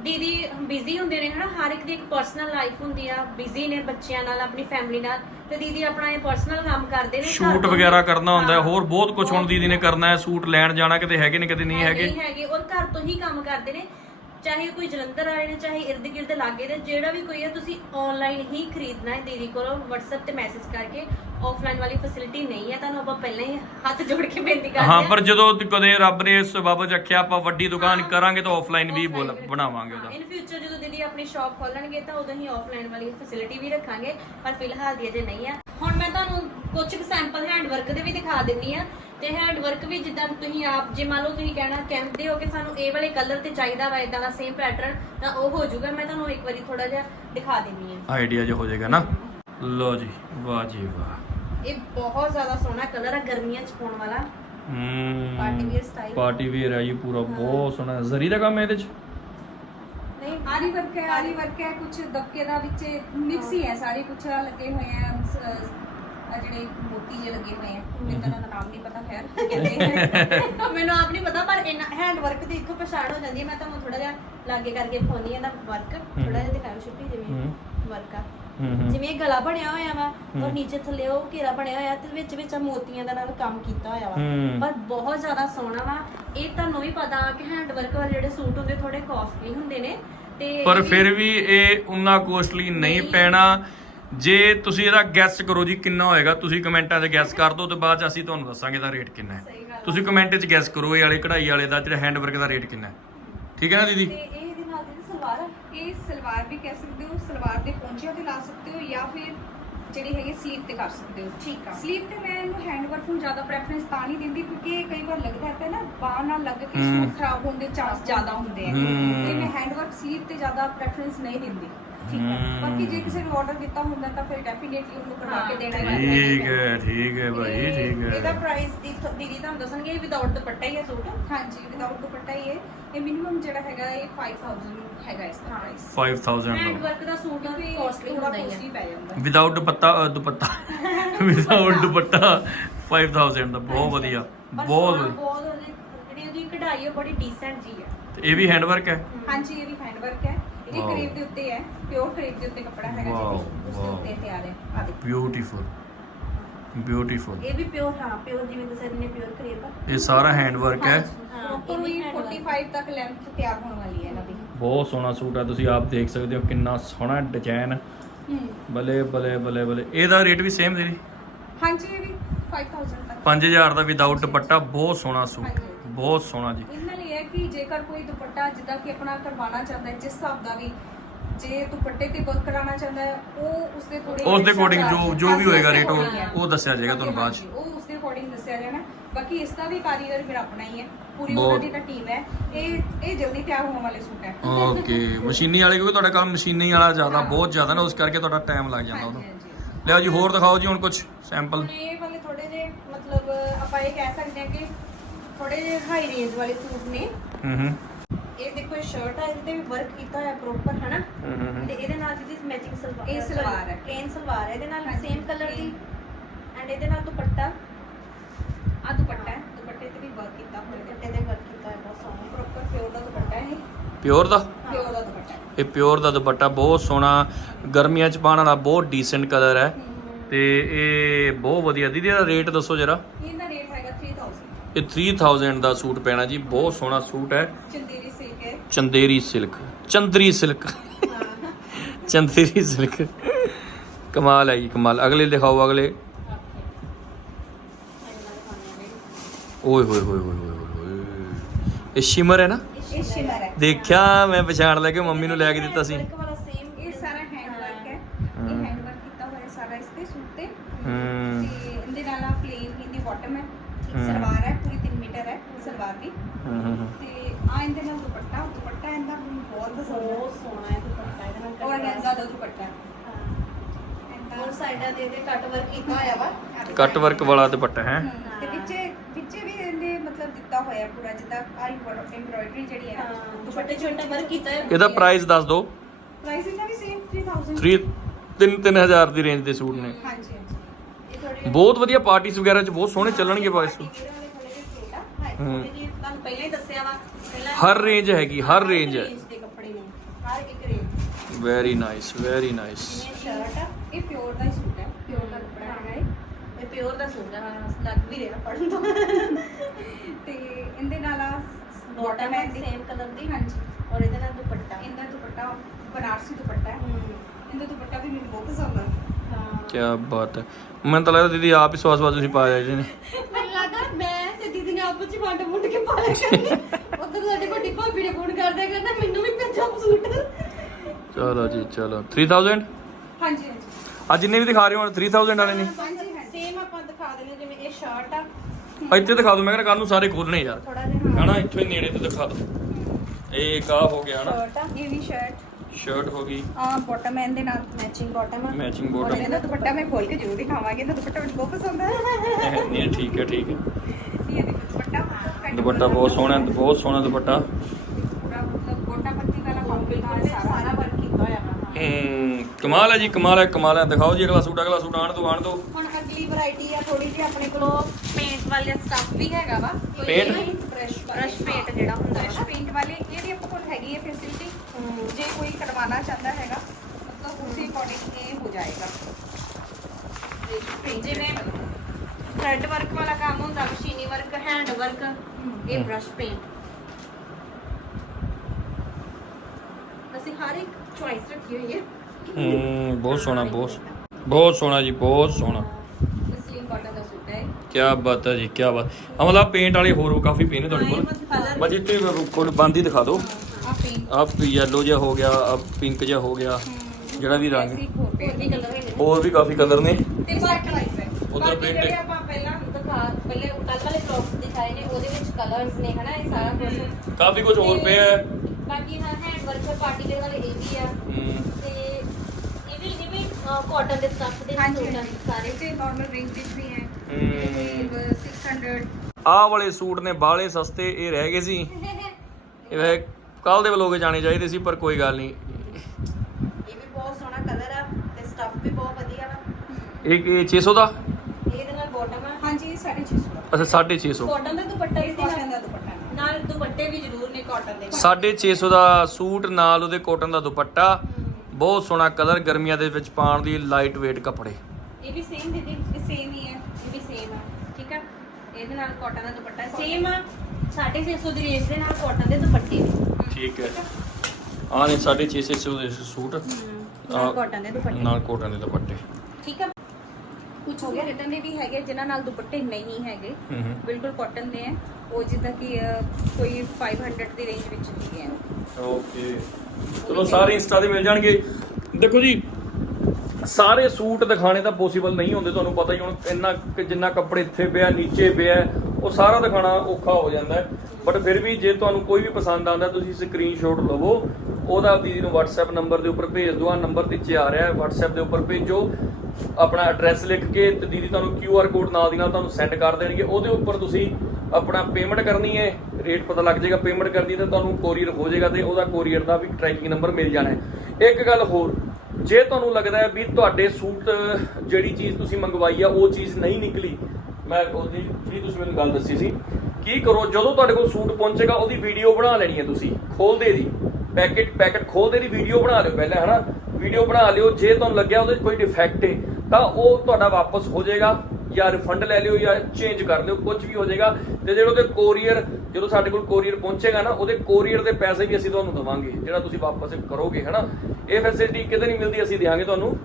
ਦੀਦੀ ਬਿਜ਼ੀ ਹੁੰਦੇ ਨੇ ਹਨਾ? ਹਰ ਇੱਕ ਦੀ ਇੱਕ ਪਰਸਨਲ ਲਾਈਫ ਹੁੰਦੀ ਆ। ਬਿਜ਼ੀ ਨੇ ਬੱਚਿਆਂ ਨਾਲ ਆਪਣੀ ਫੈਮਿਲੀ ਨਾਲ। ਤੇ ਦੀਦੀ ਆਪਣਾ ਇਹ ਪਰਸਨਲ ਕੰਮ ਕਰਦੇ ਨੇ ਘਰ ਸ਼ੂਟ ਤੋਂ ਹੀ। ਵਗੈਰਾ ਕਰਨਾ ਹੁੰਦਾ। ਹੈ। ਹਾਂ। ਹੋਰ ਬਹੁਤ ਕੁਝ ਹੁਣ ਦੀਦੀ ਨੇ ਕਰਨਾ ਹੈ। ਸੂਟ ਲੈਣ ਜਾਣਾ ਕਿਤੇ ਹੈਗੇ ਨੇ ਕਿਤੇ ਨਹੀਂ ਹੈਗੇ ਨਹੀਂ ਹੈਗੇ। ਔਰ ਘਰ ਤੋਂ ਹੀ ਕੰਮ ਕਰਦੇ ਨੇ। ਚਾਹੇ ਕੋਈ ਜਲੰਧਰ ਵਾਲੇ ਨੇ ਚਾਹੇ ਇਰਦ ਗਿਰਦ ਲਾਗੇ ਦੇ ਜਿਹੜਾ ਵੀ ਕੋਈ ਹੈ ਤੁਸੀਂ ਆਨਲਾਈਨ ਹੀ ਖਰੀਦਣਾ ਹੈ ਦੀਦੀ ਕੋਲੋਂ WhatsApp ਤੇ ਮੈਸੇਜ ਕਰਕੇ। ਆਫਲਾਈਨ ਵਾਲੀ ਫੈਸਿਲਿਟੀ ਨਹੀਂ ਹੈ ਤੁਹਾਨੂੰ ਆਪਾਂ ਪਹਿਲਾਂ ਹੀ ਹੱਥ ਜੋੜ ਕੇ ਬੇਨਤੀ ਕਰਦੇ ਹਾਂ ਪਰ ਜਦੋਂ ਕਦੇ ਰੱਬ ਨੇ ਇਸ ਬਾਬਤ ਰੱਖਿਆ ਆਪਾਂ ਵੱਡੀ ਦੁਕਾਨ ਹਾਂ। ਕਰਾਂਗੇ ਤਾਂ ਆਫਲਾਈਨ ਵੀ ਬੋਲ- ਬਣਾਵਾਂਗੇ ਉਹਦਾ। ਇਨ ਫਿਊਚਰ ਜਦੋਂ ਦੀਦੀ ਆਪਣੀ ਸ਼ਾਪ ਖੋਲਣਗੇ ਤਾਂ ਉਦੋਂ ਹੀ ਆਫਲਾਈਨ ਵਾਲੀ ਫੈਸਿਲਿਟੀ ਵੀ ਰੱਖਾਂਗੇ ਪਰ ਫਿਲਹਾਲ ਦੀ ਅਜੇ ਨਹੀਂ ਹੁਣ ਮੈਂ ਤੁਹਾਨੂੰ ਕੁਝ ਕੁ ਸੈਂਪਲ ਹੈਂਡ ਵਰਕ ਦੇ ਵੀ ਦਿਖਾ ਦਿੰਨੀ ਆ। ਤੇ ਹੈਂਡ ਵਰਕ ਵੀ ਜਿੱਦਾਂ ਤੁਸੀਂ ਆਪ ਜੇ ਮੰਨ ਲਓ ਤੁਸੀਂ ਕਹਿਣਾ ਕਹਿੰਦੇ ਹੋ ਕਿ ਸਾਨੂੰ ਇਹ ਵਾਲੇ ਕਲਰ ਤੇ ਚਾਹੀਦਾ ਵਾ ਇਦਾਂ ਦਾ ਸੇਮ ਪੈਟਰਨ ਤਾਂ ਉਹ ਹੋ ਜਾਊਗਾ ਮੈਂ ਤੁਹਾਨੂੰ ਇੱਕ ਵਾਰੀ ਥੋੜਾ ਜਿਹਾ ਦਿਖਾ ਦਿੰਨੀ ਆ। ਆਈਡੀਆ ਜੋ ਹੋ ਜਾਏਗਾ ਨਾ? ਲੋ ਜੀ ਵਾਹ ਜੀ ਵਾਹ। ਇਹ ਬਹੁਤ ਜ਼ਿਆਦਾ ਸੋਹਣਾ ਕਲਰ ਆ ਗਰਮੀਆਂ 'ਚ ਪਾਉਣ ਵਾਲਾ। ਹੂੰ party wear style party wear ਹੈ ਜੀ ਪੂਰਾ ਬਹੁਤ ਸੋਹਣਾ। ਜ਼ਰੀ ਦਾ ਕੰਮ ਹੈ ਇਹਦੇ ਚ? ਨਹੀਂ ਆਰੀ ਵਰਕ ਹੈ ਆਰੀ ਵਰਕ ਹੈ ਕੁਝ ਦਬਕੇ ਦਾ ਵਿੱਚ ਮਿਕਸ ਹੀ ਹੈ ਸਾਰੇ ਕੁਝ ਲੱਗੇ ਹੋਏ ਆ ਆ ਜਿਹੜੇ ਮੋਤੀ ਜਿਹੇ ਲੱਗੇ ਹੋਏ ਆ। ਮੈਨੂੰ ਤਾਂ ਇਹਨਾਂ ਦਾ ਨਾਮ ਨਹੀਂ ਪਤਾ ਖੈਰ। ਕੀ ਕਹਿੰਦੇ ਆ। ਮੈਨੂੰ ਆਪ ਨਹੀਂ ਪਤਾ ਪਰ ਇਹਨਾਂ ਹੈਂਡ ਵਰਕ ਦੀ ਇੱਕੋ ਪਛਾਣ ਹੋ ਜਾਂਦੀ ਹੈ ਮੈਂ ਤੁਹਾਨੂੰ ਥੋੜਾ ਜਿਹਾ ਲਾਗੇ ਕਰਕੇ ਫੋਨੀ ਇਹਦਾ ਵਰਕ ਥੋੜਾ ਜਿਹਾ ਦਿਖਾਓ ਸ਼ੁਭੀ ਜਿਵੇਂ ਹੂੰ। ਵਰਕ ਆ। ਹੂੰ ਹੂੰ ਜਿਵੇਂ ਇਹ ਗਲਾ ਬਣਿਆ ਹੋਇਆ ਵਾ ਹੂੰ। ਔਰ ਨੀਚੇ ਥੱਲੇ ਉਹ ਘੇਰਾ ਬਣਿਆ ਹੋਇਆ ਤੇ ਵਿੱਚ ਵਿੱਚ ਮੋਤੀਆਂ ਦਾ ਨਾਲ ਕੰਮ ਕੀਤਾ ਹੋਇਆ ਵਾ। ਪਰ ਬਹੁਤ ਜ਼ਿਆਦਾ ਸੋਹਣਾ ਵਾ। ਇਹ ਤੁਹਾਨੂੰ ਵੀ ਪਤਾ ਕਿ ਹੈਂਡ ਵਰਕ ਵਾਲੇ ਜਿਹੜੇ ਸੂਟ ਹੁੰਦੇ ਥੋੜੇ ਕਾਸਟਲੀ ਹੁੰਦੇ ਨੇ। ਤੇ ਪਰ ਫਿਰ ਵੀ ਇਹ ਉਨਾ ਕੋਸਟਲੀ ਨਹੀਂ। ਪੈਣਾ। ਜੇ ਤੁਸੀਂ ਇਹਦਾ ਗੈਸ ਕਰੋ ਜੀ ਕਿੰਨਾ ਹੋਏਗਾ ਤੁਸੀਂ ਕਮੈਂਟਾਂ 'ਚ ਗੈਸ ਕਰ ਦਿਓ ਤੇ ਬਾਅਦ 'ਚ ਅਸੀਂ ਤੁਹਾਨੂੰ ਦੱਸਾਂਗੇ ਇਹਦਾ ਰੇਟ ਕਿੰਨਾ ਹੈ। ਤੁਸੀਂ ਕਮੈਂਟ 'ਚ ਗੈਸ ਕਰੋ ਇਹ ਵਾਲੇ ਕਢਾਈ ਵਾਲੇ ਦਾ ਜਿਹੜਾ ਹੈਂਡ ਵਰਕ ਦਾ ਰੇਟ ਕਿੰਨਾ ਹੈ। ਠੀਕ ਹੈ ਨਾ ਦੀਦੀ? ਤੇ ਇਹ ਇਹਦੇ ਨਾਲ ਦੀ ਸਲਵਾਰ ਆ ਇਹ ਸਲਵਾਰ ਵੀ ਕਹਿ ਸਕਦੇ ਹੋ ਸਲਵਾਰ ਦੇ ਪੌਂਚਿਆਂ ਤੇ ਲਾ ਸਕਦੇ ਹੋ ਜਾਂ ਫਿਰ ਜਿਹੜੀ ਹੈਗੀ ਸਲੀਵ ਤੇ ਕਰ ਸਕਦੇ ਹੋ। ਠੀਕ ਆ। ਸਲੀਵ ਤੇ ਮੈਂ ਇਹਨੂੰ ਹੈਂਡ ਵਰਕ ਨੂੰ ਜ਼ਿਆਦਾ ਪ੍ਰੈਫਰੈਂਸ ਤਾਂ ਨਹੀਂ ਦਿੰਦੀ ਕਿਉਂਕਿ ਇਹ ਕਈ ਵਾਰ ਲੱਗਦਾ ਹੈ ਨਾ ਬਾਹ ਨਾਲ ਲੱਗ ਕੇ ਹਮ। ਸੂਟ ਖਰਾਬ ਹੋਣ ਦੇ ਚਾਂਸ ਜ਼ਿਆਦਾ ਹੁੰਦੇ ਆ। ਹਮ। ਤੇ ਮੈਂ ਹੈਂਡ ਵਰਕ ਸਲੀਵ ਤੇ ਜ਼ਿਆਦਾ ਪ੍ਰੈਫਰੈਂਸ ਨਹੀਂ ਦਿੰਦੀ। ਠੀਕ ਹੈ। ਬਾਕੀ ਜੇ ਕਿਸੇ ਨੂੰ ਆਰਡਰ ਦਿੱਤਾ ਹੁੰਦਾ ਤਾਂ ਫਿਰ ਡੈਫੀਨੇਟਲੀ ਉਹਨੂੰ ਕਰਵਾ ਕੇ ਹਾਂ, ਦੇਣਾ ਠੀਕ ਹੀ ਪੈਂਦਾ। ਠੀਕ ਹੈ ਠੀਕ ਹੈ ਭਾਈ ਠੀਕ ਇਹਦਾ ਹੈ ਪ੍ਰਾਈਸ ਦੀਦੀ ਤੁਹਾਨੂੰ ਦੱਸਣਗੇ ਵਿਦਆਊਟ ਦੁਪੱਟਾ ਹੀ ਹੈ ਸੂਟ। ਹਾਂਜੀ ਵਿਦਆਊਟ ਦੁਪੱਟਾ ਹੀ ਹੈ। ਇਹ ਮਿਨੀਮਮ ਜਿਹੜਾ ਹੈਗਾ ਇਹ 5000 ਹੈਗਾ ਇਸ ਦਾ ਪ੍ਰਾਈਸ 5000 ਹੈਂਡ ਦਾ। ਵਰਕ ਦਾ ਸੂਟ ਵੀ ਕੋਸਟਲੀ ਥੋੜਾ ਹੁੰਦਾ ਹੀ ਕੋਸਟਲੀ ਹੈ ਪੈ ਜਾਂਦਾ। ਵਿਦਆਊਟ ਦੁਪੱਟਾ ਅ, ਦੁਪੱਟਾ। ਵਿਦਆਊਟ ਦੁਪੱਟਾ। 5000 ਦਾ ਬਹੁਤ ਵਧੀਆ ਪਰ ਬਹੁਤ ਸੋਹਣਾ, ਵਧੀਆ। ਬਹੁਤ ਉਹਦੀ- ਜਿਹੜੀ ਉਹਦੀ ਕਢਾਈ ਹੈ ਬੜੀ ਡੀਸੈਂਟ ਜੀ ਹੈ। ਤੇ ਇਹ ਵੀ ਹੈਂਡ ਵਰਕ ਹੈ? ਹਾਂਜੀ ਇਹ ਵੀ ਹੈਂਡ ਵਰਕ ਹੈ। ਇਹ Wow. ਕਰੀਬ ਦੇ ਉੱਤੇ ਹੈ ਪਿਓਰ ਕਰੀਬ ਦੇ ਉੱਤੇ ਕੱਪੜਾ ਹੈਗਾ Wow, ਜੀ ਉਸ ਦੇ wow. ਉੱਤੇ ਤਿਆਰ ਹੈ ਆ ਦੇਖੋ। ਬਿਊਟੀਫੁਲ ਬਿਊਟੀਫੁਲ ਇਹ ਵੀ ਪਿਓਰ ਹਾਂ ਪਿਓਰ ਜਿਵੇਂ ਤੁਸੀਂ ਨੇ ਪਿਓਰ ਕਰੇਗਾ ਇਹ ਸਾਰਾ ਹੈਂਡ ਵਰਕ ਹੈ ਹਾਂ ਪ੍ਰੋਪਰ ਇਹ ਵੀ ਵੀ hand work 45 ਤੱਕ ਲੈਂਥ ਤਿਆਰ ਹੋਣ ਵਾਲੀ ਹੈ ਇਹਨਾਂ ਦੀ। ਬਹੁਤ ਸੋਹਣਾ ਸੂਟ ਹੈ ਤੁਸੀਂ ਆਪ ਦੇਖ ਸਕਦੇ ਹੋ ਕਿੰਨਾ ਸੋਹਣਾ ਡਿਜ਼ਾਈਨ ਬਲੇ ਬਲੇ ਬਲੇ ਬਲੇ। ਇਹਦਾ ਰੇਟ ਵੀ ਸੇਮ ਦੀਦੀ ਹਾਂਜੀ ਇਹ ਵੀ 5000 ਤੱਕ। 5000 ਦਾ ਵਿਦਆਊਟ ਦੁਪੱਟਾ ਬਹੁਤ ਸੋਹਣਾ ਸੂਟ। ਹਾਂਜੀ। ਬਹੁਤ ਸੋਹਣਾ ਜੀ। ਇਹਨਾਂ ਲਈ ਹੈ ਕਿ ਜੇਕਰ ਕੋਈ ਦੁਪੱਟਾ ਜਿੱਦਾਂ ਕਿ ਆਪਣਾ ਕਰਵਾਉਣਾ ਚਾਹੁੰਦਾ ਹੈ ਜਿਸ ਹਿਸਾਬ ਦਾ ਵੀ ਜੇ ਦੁਪੱਟੇ ਤੇ ਵਰਕ ਕਰਾਉਣਾ ਚਾਹੁੰਦਾ ਹੈ ਉਹ ਉਸ ਦੇ ਥੋੜੇ ਉਸ ਦੇ ਅਕੋਰਡਿੰਗ ਜੋ ਜੋ ਵੀ ਹੋਏਗਾ ਰੇਟ ਉਹ ਉਹ ਦੱਸਿਆ ਜਾਏਗਾ ਤੁਹਾਨੂੰ ਬਾਅਦ ਚ। ਉਹ ਉਸ ਦੇ ਅਕੋਰਡਿੰਗ ਦੱਸਿਆ ਜਾਣਾ। ਬਾਕੀ ਇਸ ਦਾ ਵੀ ਕਾਰੀਗਰ ਮੇਰਾ ਆਪਣਾ ਹੀ ਹੈ। ਪੂਰੀ। ਉਹਨਾਂ ਦੀ ਤਾਂ ਟੀਮ ਹੈ। ਇਹ ਇਹ ਜਲਦੀ ਤਿਆਰ ਹੋਣ ਵਾਲੇ ਸੂਟ ਹੈ। ਓਕੇ ਮਸ਼ੀਨੀ ਵਾਲੇ ਕਿਉਂਕਿ ਤੁਹਾਡਾ ਕੰਮ ਮਸ਼ੀਨੀ ਵਾਲਾ ਜ਼ਿਆਦਾ ਬਹੁਤ ਜ਼ਿਆਦਾ ਨਾ ਉਸ ਕਰਕੇ ਤੁਹਾਡਾ ਟਾਈਮ ਲੱਗ ਜਾਂਦਾ ਉਹਨੂੰ ਲਿਆਓ ਜੀ ਹੋਰ ਦਿਖਾਓ ਜੀ ਹੁਣ ਕੁਝ ਸੈਂਪਲ ਇਹ ਵਾਲੇ ਥੋੜੇ ਜੇ ਮਤਲਬ ਆਪਾਂ ਇਹ ਕਹਿ ਸਕਦੇ ਹਾਂ ਕਿ ਥੋੜੇ ਜੇ ਹਾਈ ਰੇਂਜ ਵਾਲੇ ਸੂਟ ਨੇ। ਹੂੰ ਹੂੰ। ਇਹ ਦੇਖੋ ਇਹ ਸ਼ਰਟ ਆ ਇਹਦੇ ਤੇ ਵੀ ਵਰਕ ਕੀਤਾ ਹੋਇਆ ਪ੍ਰੋਪਰ ਹਨਾ। ਤੇ ਇਹਦੇ ਨਾਲ ਦੀ ਮੈਚਿੰਗ ਸਲਵਾਰ ਇਹ ਸਲਵਾਰ ਹੈ। ਪਲੇਨ ਸਲਵਾਰ ਹੈ। ਇਹਦੇ ਨਾਲ ਸੇਮ ਕਲਰ ਦੀ। ਐਂਡ ਇਹਦੇ ਨਾਲ ਦੁਪੱਟਾ। ਆ ਦੁਪੱਟਾ ਹੈ। ਦੁਪੱਟੇ ਤੇ ਵੀ ਵਰਕ ਕੀਤਾ ਹੋਇਆ। ਦੁਪੱਟੇ ਤੇ ਵਰਕ ਕੀਤਾ ਹੈ ਬਹੁਤ ਸੋਹਣਾ ਪ੍ਰੋਪਰ ਪਿਓਰ ਦਾ ਦੁਪੱਟਾ ਹੈ ਪਿਓਰ ਦਾ? ਪਿਓਰ ਦਾ ਦੁਪੱਟਾ ਇਹ ਪਿਓਰ ਦਾ ਦੁਪੱਟਾ ਬਹੁਤ ਸੋਹਣਾ। ਗਰਮੀਆਂ ਚ ਪਾਉਣ ਵਾਲਾ ਬਹੁਤ ਡੀਸੈਂਟ ਕਲਰ ਹੈ। ਤੇ ਇਹ ਬਹੁਤ ਵਧੀਆ। ਦੀਦੀ ਇਹਦਾ ਰੇਟ ਦੱਸੋ ਜਰਾ। 3000 ਇਹ 3000 ਦਾ ਸੂਟ ਪੈਣਾ ਜੀ ਬਹੁਤ ਸੋਹਣਾ ਸੂਟ ਹੈ। ਚੰਦੇਰੀ ਸਿਲਕ ਹੈ। Chanderi silk Chanderi silk Chanderi silk ਕਮਾਲ ਹੈ ਜੀ ਕਮਾਲ। ਅਗਲੇ ਦਿਖਾਓ ਅਗਲੇ। ਓਏ ਹੋਏ ਹੋਏ ਹੋਏ ਹੋਏ ਹੋਏ ਇਹ ਸ਼ਿਮਰ ਹੈ ਨਾ? ਇਹ ਸ਼ਿਮਰ ਹੈ। ਦੇਖਿਆ ਮੈਂ ਪਛਾਣ ਲਿਆ ਕਿ ਮੰਮੀ ਨੂੰ ਲੈ ਕੇ ਦਿੱਤਾ ਸੀ। ਵਰਕ ਵਾਲਾ ਸੇਮ ਇਹ ਸਾਰਾ ਹੈਂਡ ਵਰਕ ਹੈ। ਹਮ। ਇਹ ਹੈਂਡ ਵਰਕ ਕੀਤਾ ਹੋਇਆ ਸਾਰਾ ਇਸ ਤੇ ਸੂਟ ਤੇ। ਹੂੰ। ਤੇ ਇਹਦੇ ਨਾਲ ਆ ਪਲੇਨ ਇਹਦੀ ਬਾਟਮ ਹੈ। ਹਮ। ਸਲਵਾਰ ਹੈ ਪੂਰੀ 3 ਮੀਟਰ ਹੈ ਸਲਵਾਰ ਦੀ ਹੂੰ, ਹੂੰ, ਹੂੰ। ਤੇ ਆ ਇਹਦੇ ਨਾਲ ਦੁਪੱਟਾ ਦੁਪੱਟਾ ਇਹਦਾ ਬਹੁਤ ਪਸੰਦ ਹੈ। ਬਹੁਤ ਸੋਹਣਾ ਹੈ ਦੁਪੱਟਾ ਇਹਦੇ ਨਾਲ ਔਰ ਗੈਂਜ਼ਾ ਦਾ ਦੁਪੱਟਾ। ਹੋਰ ਸਾਈਡਾਂ ਦੇ ਤੇ ਕੱਟ ਵਰਕ ਕੀਤਾ ਹੋਇਆ ਵਾ? ਕੱਟ ਵਰਕ ਵਾਲਾ ਦੁਪੱਟਾ ਹੈ? ਤੇ ਵਿੱਚੇ ਵਿੱਚੇ ਵੀ ਇਹਨੇ ਮਤਲਬ ਦਿੱਤਾ ਹੋਇਆ ਪੂਰਾ ਜਿੱਦਾਂ ਆ ਐਮਬ੍ਰੋਇਡਰੀ ਜਿਹੜੀ ਹੈ ਹਾਂ ਦੁਪੱਟੇ ਛੋਟਾ ਵਰਕ ਕੀਤਾ ਹੈ ਇਹਦਾ ਪ੍ਰਾਈਸ ਦੱਸ ਦਿਓ। ਪ੍ਰਾਈਸ ਇਹਦਾ ਵੀ ਸੇਮ 3000 3 3 3000 ਦੀ ਰੇਂਜ ਦੇ ਸੂਟ ਨੇ। ਹਾਂਜੀ ਹਾਂਜੀ। ਇਹ ਥੋੜੇ ਬਹੁਤ ਵਧੀਆ ਪਾਰਟੀਆਂ ਵਗੈਰਾ ਚ ਬਹੁਤ ਸੋਹਣੇ ਚੱਲਣਗੇ ਬਾਇਸ ਵਾਲੇ ਤੁਹਾਨੂੰ ਪਹਿਲਾਂ ਹੀ ਦੱਸਿਆ ਵਾ। ਪਹਿਲਾਂ ਹਰ ਰੇਂਜ ਹੈਗੀ ਹਰ ਰੇਂਜ ਹੈ ਦੇ ਕੱਪੜੇ ਨੇ। ਹਰ ਇੱਕ range very nice very nice ਜਿਵੇਂ ਸ਼ਰਟ ਆ ਇਹ ਪਿਓਰ ਦਾ ਹੀ ਸੂਟ ਹੈ। ਪਿਓਰ ਦਾ ਕੱਪੜਾ ਹੈਗਾ ਇਹ। ਇਹ ਪਿਓਰ ਦਾ ਸੂਟ ਹਾਂ, ਲੱਗ ਵੀ ਰਿਹਾ ਪੜਨ ਤੋਂ। ਤੇ ਇਹਦੇ ਨਾਲ ਆ ਬਾਟਮ ਹੈ ਸੇਮ ਕਲਰ ਦੀ ਹਾਂਜੀ। ਔਰ ਇਹਦੇ ਨਾਲ ਦੁਪੱਟਾ। ਇਹਦਾ ਦੁਪੱਟਾ ਬਨਾਰਸੀ ਦੁਪੱਟਾ ਹੈ। ਇਹਦਾ ਦੁਪੱਟਾ ਵੀ ਮੈਨੂੰ ਬਹੁਤ ਪਸੰਦ ਆ। ਹਾਂ। ਕੀ ਬਾਤ ਹੈ। ਮੈਨੂੰ ਤਾਂ ਲੱਗਦਾ ਦੀਦੀ ਆਪ ਹੀ ਸਵਾਸ ਸਵਾਸ ਤੁਸੀਂ ਪਾਇਆ ਜੀ ਨੇ। ਮੈਨੂੰ ਲੱਗਾ ਮੈਂ ਤੇ ਦੀਦੀ ਨੇ ਆਪਸ ਚ ਵੰਡ ਮੁੰਡ ਕੇ ਪਾ ਲਿਆ ਕਰਨੀ। ਉਧਰ ਸਾਡੇ ਵੱਡੀ ਭਾਬੀ ਨੇ ਫੋਨ ਕਰਦਾ ਮੈਨੂੰ ਵੀ ਭੇਜੋ ਸੂਟ। ਚਲੋ ਜੀ ਚਲੋ। 3000 ਹਾਂਜੀ ਹਾਂਜੀ। ਆ ਜਿੰਨੇ ਵੀ ਦਿਖਾ ਰਹੇ ਹੋ 3000 ਵਾਲੇ ਨੇ। ਹਾਂਜੀ ਹਾਂਜੀ। ਸੇਮ ਆਪਾਂ ਦਿਖਾ ਦਿੰਦੇ ਜਿਵੇਂ ਇਹ ਸ਼ਰਟ ਆ। ਇੱਥੇ ਦਿਖਾ ਦਿਓ ਮੈਂ ਕਹਿੰਦਾ ਕੱਲ ਨੂੰ ਸਾਰੇ ਖੋਲਣੇ ਯਾਰ। ਥੋੜਾ ਜਿਹਾ ਹਨਾ ਇੱਥੋਂ ਹੀ ਨੇੜੇ ਤੋਂ ਦਿਖਾ ਦਿਓ। ਇਹ ਕਾ ਹੋ ਗਿਆ ਨਾ ਸ਼ਰਟ ਆ ਇਹ ਵੀ ਸ਼ਰਟ ਸ਼ਰਟ ਹੋ ਗਈ। ਆ ਬਾਟਮ ਹੈ ਇਹਦੇ ਨਾਲ ਮੈਚਿੰਗ ਬਾਟਮ ਆ। ਮੈਚਿੰਗ ਔਰ ਬੋਟਮ ਇਹਦਾ ਦੁਪੱਟਾ ਮੈਂ ਖੋਲ ਕੇ ਜ਼ਰੂਰ ਦਿਖਾਵਾਂਗੀ ਇਹਦਾ ਦੁਪੱਟਾ ਮੈਨੂੰ ਬਹੁਤ ਪਸੰਦ ਹੈ ਨਹੀਂ ਠੀਕ ਹੈ ਠੀਕ ਹੈ। ਦੁਪੱਟਾ ਬਹੁਤ ਸੋਹਣਾ ਬਹੁਤ ਸੋਹਣਾ ਦੁਪੱਟਾ। ਪੂਰਾ ਮਤਲਬ ਗੋਟਾ ਪੱਤੀ ਵਾਲਾ ਕੰਮ ਬਿਲਕੁਲ ਸਾਰਾ ਸਾਰਾ ਵਰਕ ਕੀਤਾ ਹੋਇਆ ਵਾ। ਹੂੰ ਕਮਾਲ ਹੈ ਜੀ ਕਮਾਲ ਹੈ ਕਮਾਲ ਹੈ। ਦਿਖਾਓ ਜੀ ਅਗਲਾ ਸੂਟ ਅਗਲਾ ਸੂਟ ਆਣ ਦੋ ਆਣ ਦੋ। ਹੁਣ ਅਗਲੀ ਵੈਰਾਈਟੀ ਆ ਥੋੜੀ ਜਿਹੀ ਆਪਣੇ ਕੋਲੋਂ ਪੇਂਟ ਵਾਲੇ ਸਟੱਫ ਵੀ ਹੈਗਾ ਵਾ। Paint? ਬ੍ਰਸ਼ ਬ੍ਰਸ਼ ਪੇਂਟ ਜਿਹੜਾ ਹੁੰਦਾ ਹੈ ਬ੍ਰਸ਼ ਪੇਂਟ ਵਾਲੇ ਇਹ ਵੀ ਆਪਣੇ ਕੋਲ ਹੈਗੀ ਹੈ ਫੈਸਿਲਿਟੀ ਜੇ ਕੋਈ ਕਰਵਾਉਣਾ ਚਾਹੁੰਦਾ ਹੈਗਾ ਮਤਲਬ ਉਸੇ ਅਕੋਰਡਿੰਗ ਇਹ ਹੋ ਜਾਏਗਾ। ਜਿਵੇਂ ਥ੍ਰੈਡ ਵਰਕ ਵਾਲਾ ਕੰਮ ਹੁੰਦਾ ਮਸ਼ੀਨੀ ਵਰਕ ਹੈਂਡ ਵਰਕ ਇਹ ਬ੍ਰਸ਼ ਪੇਂਟ ਅਸੀਂ ਹਰ ਇੱਕ ਚੁਆਇਸ ਰੱਖੀ ਹੋਈ ਹੈ। ਹੂੰ ਬਹੁਤ ਸੋਹਣਾ ਬਹੁਤ ਬਹੁਤ ਸੋਹਣਾ ਜੀ ਬਹੁਤ ਸੋਹਣਾ। ਮਸਲੀਨ ਕਾਟਨ ਦਾ ਸੂਟ ਹੈ। ਕੀ ਬਾਤ ਹੈ ਜੀ ਕੀ ਬਾਤ। ਅਮਲਾ ਪੇਂਟ ਵਾਲੇ ਹੋਰ ਕਾਫੀ ਪੇ ਨੇ ਤੁਹਾਡੇ ਕੋਲ। ਬਸ ਇੱਥੇ ਕੋਲ ਬੰਦ ਹੀ ਦਿਖਾ ਦਿਓ। ਆ ਪਿੰਕ ਆ ਯੈਲੋ ਜਿਹਾ ਹੋ ਗਿਆ ਆ ਪਿੰਕ ਜਿਹਾ ਹੋ ਗਿਆ ਜਿਹੜਾ ਵੀ ਰੰਗ। ਹੋਰ ਵੀ ਕਲਰ ਹੋਰ ਵੀ ਕਾਫੀ ਕਲਰ ਨੇ। ਤੇ ਹੈ। ਉੱਧਰ ਬਾਕੀ ਆਪਾਂ ਪਹਿਲਾਂ ਕੱਲ ਵਾਲੇ ਫਰੋਕਸ ਦਿਖਾਏ ਨੇ ਉਹਦੇ ਵਿੱਚ ਕਲਰਸ ਨੇ ਹਨਾ ਇਹ ਸਾਰਾ ਕੁਝ ਕਾਫੀ ਕੁਝ ਹੋਰ ਪਿਆ ਹੈ। ਬਾਕੀ ਹਾਂ ਹੈਂਡ ਵਰਕ ਪਾਰਟੀ ਵੇਅਰ ਵਾਲੇ ਇਹ ਵੀ ਆ। ਤੇ ਇਹ ਵੀ ਇਹ ਵੀ ਕਾਟਨ ਦੇ ਸਟੱਫ ਦੇ ਹਾਂਜੀ ਸੂਟ ਆ ਸਾਰੇ। ਤੇ ਨਾਰਮਲ ਰੇਂਜ ਵਿੱਚ ਵੀ ਹੈ। ਹਮ। ਇਹ 600 ਆਹ ਵਾਲੇ ਸੂਟ ਨੇ ਬਾਹਲੇ ਸਸਤੇ ਇਹ ਰਹਿ ਗਏ ਸੀ। ਇਹ ਵੇ ਕੱਲ ਦੇ ਵਲੋਗੇ ਜਾਣੇ ਚਾਹੀਦੇ ਸੀ ਪਰ ਕੋਈ ਗੱਲ ਨਹੀਂ। ਇਹ ਵੀ ਬਹੁਤ ਸੋਹਣਾ ਕਲਰ ਆ ਤੇ ਸਟੱਫ ਵੀ ਬਹੁਤ ਵਧੀਆ ਵਾ। ਇਹ ਇਹ 600 ਦਾ ਇਹਦੇ ਨਾਲ ਬਾਟਮ ਆ ਹਾਂਜੀ 650 ਦਾ ਅੱਛਾ 650 ਕਾਟਨ ਦਾ ਦੁਪੱਟਾ ਨਾਲ ਦਾ ਦੁਪੱਟਾ ਹੈ। ਨਾਲ ਦੁਪੱਟੇ ਵੀ ਜ਼ਰੂਰ ਨੇ ਕਾਟਨ ਦੇ। 650 ਦਾ ਸੂਟ ਨਾਲ ਉਹਦੇ ਕੋਟਨ ਦਾ ਦੁਪੱਟਾ। ਬਹੁਤ ਸੋਹਣਾ ਕਲਰ ਗਰਮੀਆਂ ਦੇ ਵਿੱਚ ਪਾਉਣ ਦੀ ਲਾਈਟ weight ਕੱਪੜੇ। ਇਹ ਵੀ ਸੇਮ ਦੀਦੀ ਇਹ ਸੇਮ ਹੀ ਹੈ ਇਹ ਵੀ ਸੇਮ ਆ। ਠੀਕ ਆ? ਇਹਦੇ ਨਾਲ ਕਾਟਨ ਦਾ ਦੁਪੱਟਾ ਸੇਮ ਆ 650 ਦੀ ਰੇਂਜ ਦੇ ਨਾਲ ਕਾਟਨ ਦੇ ਦੁਪੱਟੇ ਨੇ। ਠੀਕ ਹੈ। ਆਹ ਨੇ 650 ਦੇ ਸੂਟ। ਨਾਲ ਆਹ, ਕਾਟਨ ਦੇ ਦੁਪੱਟੇ। ਨਾਲ ਕੋਟਨ ਦੇ ਦੁਪੱਟੇ। ਠੀਕ ਆ ਕੁਝ ਗਏ ਰਿਟਨ ਦੇ ਵੀ ਹੈਗੇ ਜਿਨ੍ਹਾਂ ਨਾਲ ਦੁਪੱਟੇ ਨਹੀਂ ਹੈਗੇ। ਹੂੰ ਹੂੰ। ਬਿਲਕੁਲ ਕਾਟਨ ਦੇ ਹੈ ਉਹ ਜਿੱਦਾਂ ਕਿ ਅਹ, ਕੋਈ 500 ਦੀ ਰੇਂਜ ਵਿੱਚ ਹੈਗੇ ਹੈ ਓਕੇ ਚਲੋ ਸਾਰੇ ਇੰਸਟਾ ਤੇ ਮਿਲ ਜਾਣਗੇ। ਦੇਖੋ ਜੀ ਸਾਰੇ ਸੂਟ ਦਿਖਾਣੇ ਤਾਂ ਪੋਸੀਬਲ ਨਹੀਂ ਹੁੰਦੇ, ਤੁਹਾਨੂੰ ਪਤਾ ਹੀ ਹੁਣ ਇੰਨਾ ਕਿ ਜਿੰਨਾ ਕੱਪੜੇ ਇੱਥੇ ਪਿਆ, ਨੀਚੇ ਪਿਆ, ਉਹ ਸਾਰਾ ਦਿਖਾਣਾ ਔਖਾ ਹੋ ਜਾਂਦਾ ਹੈ। ਬਟ ਫਿਰ ਵੀ ਜੇ ਤੁਹਾਨੂੰ ਕੋਈ ਵੀ ਪਸੰਦ ਆਉਂਦਾ, ਤੁਸੀਂ ਸਕਰੀਨਸ਼ਾਟ ਲਵੋ, ਉਹਦਾ ਦੀਦੀ ਨੂੰ WhatsApp ਨੰਬਰ ਦੇ ਉੱਪਰ ਭੇਜ ਦਿਓ ਆ ਨੰਬਰ ਨੀਚੇ ਆ ਰਿਹਾ ਹੈ, WhatsApp ਦੇ ਉੱਪਰ ਭੇਜੋ, ਆਪਣਾ ਐਡਰੈਸ ਲਿਖ ਕੇ ਤੇ ਦੀਦੀ ਤੁਹਾਨੂੰ QR ਕੋਡ ਨਾਲ ਦੀ ਨਾਲ ਤੁਹਾਨੂੰ ਸੈਂਡ ਕਰ ਦੇਣਗੇ। ਉਹਦੇ ਉੱਪਰ ਤੁਸੀਂ ਆਪਣਾ ਪੇਮੈਂਟ ਕਰਨੀ ਹੈ ਰੇਟ ਪਤਾ ਲੱਗ ਜਾਏਗਾ ਪੇਮੈਂਟ ਕਰਨੀ ਤਾਂ ਤੁਹਾਨੂੰ ਕੋਰੀਅਰ ਹੋ ਜਾਏਗਾ ਤੇ ਉਹਦਾ ਕੋਰੀਅਰ ਦਾ ਵੀ ਟਰੈਕਿੰਗ ਨੰਬਰ ਮਿਲ ਜਾਣਾ ਹੈ। ਇੱਕ ਗੱਲ ਹੋਰ ਜੇ ਤੁਹਾਨੂੰ ਲੱਗਦਾ ਹੈ ਵੀ ਤੁਹਾਡੇ ਸੂਟ, ਜਿਹੜੀ ਚੀਜ਼ ਤੁਸੀਂ ਮੰਗਵਾਈ ਆ, ਉਹ ਚੀਜ਼ ਨਹੀਂ ਨਿਕਲੀ, ਮੈਂ ਉਹਦੀ ਜਿਹੜੀ ਤੁਸੀਂ ਮੈਨੂੰ ਗੱਲ ਦੱਸੀ ਸੀ, ਕੀ ਕਰੋ, ਜਦੋਂ ਤੁਹਾਡੇ ਕੋਲ ਸੂਟ ਪਹੁੰਚੇਗਾ, ਉਹਦੀ ਵੀਡੀਓ ਬਣਾ ਲੈਣੀ ਹੈ ਤੁਸੀਂ ਖੋਲਦੇ ਦੀ ਪੈਕੇਟ ਪੈਕੇਟ ਖੋਲਦੇ ਦੀ ਵੀਡੀਓ ਬਣਾ ਲਿਓ ਪਹਿਲਾਂ, ਹਨਾ? ਵੀਡੀਓ ਬਣਾ ਲਿਓ, ਜੇ ਤੁਹਾਨੂੰ ਲੱਗਿਆ ਉਹਦੇ 'ਚ ਕੋਈ ਡਿਫੈਕਟ ਹੈ ਤਾਂ ਉਹ ਤੁਹਾਡਾ ਵਾਪਸ ਹੋ ਜਾਏਗਾ ਜਾਂ ਰਿਫੰਡ ਲੈ ਲਿਓ ਜਾਂ ਚੇਂਜ ਕਰ ਲਿਓ ਕੁਝ ਵੀ ਹੋ ਜਾਏਗਾ। ਤੇ ਜਿਹੜਾ ਉਹਦੇ ਕੋਰੀਅਰ ਜਦੋਂ ਸਾਡੇ ਕੋਲ ਕੋਰੀਅਰ ਪਹੁੰਚੇਗਾ ਨਾ ਉਹਦੇ ਕੋਰੀਅਰ ਦੇ ਪੈਸੇ ਵੀ ਅਸੀਂ ਤੁਹਾਨੂੰ ਦਵਾਂਗੇ ਜਿਹੜਾ ਤੁਸੀਂ ਵਾਪਸ ਕਰੋਗੇ ਹਨਾ? ਇਹ ਫੈਸਿਲਿਟੀ ਕਿਤੇ ਨਹੀਂ ਮਿਲਦੀ ਅਸੀਂ ਦੇਵਾਂਗੇ ਤੁਹਾਨੂੰ।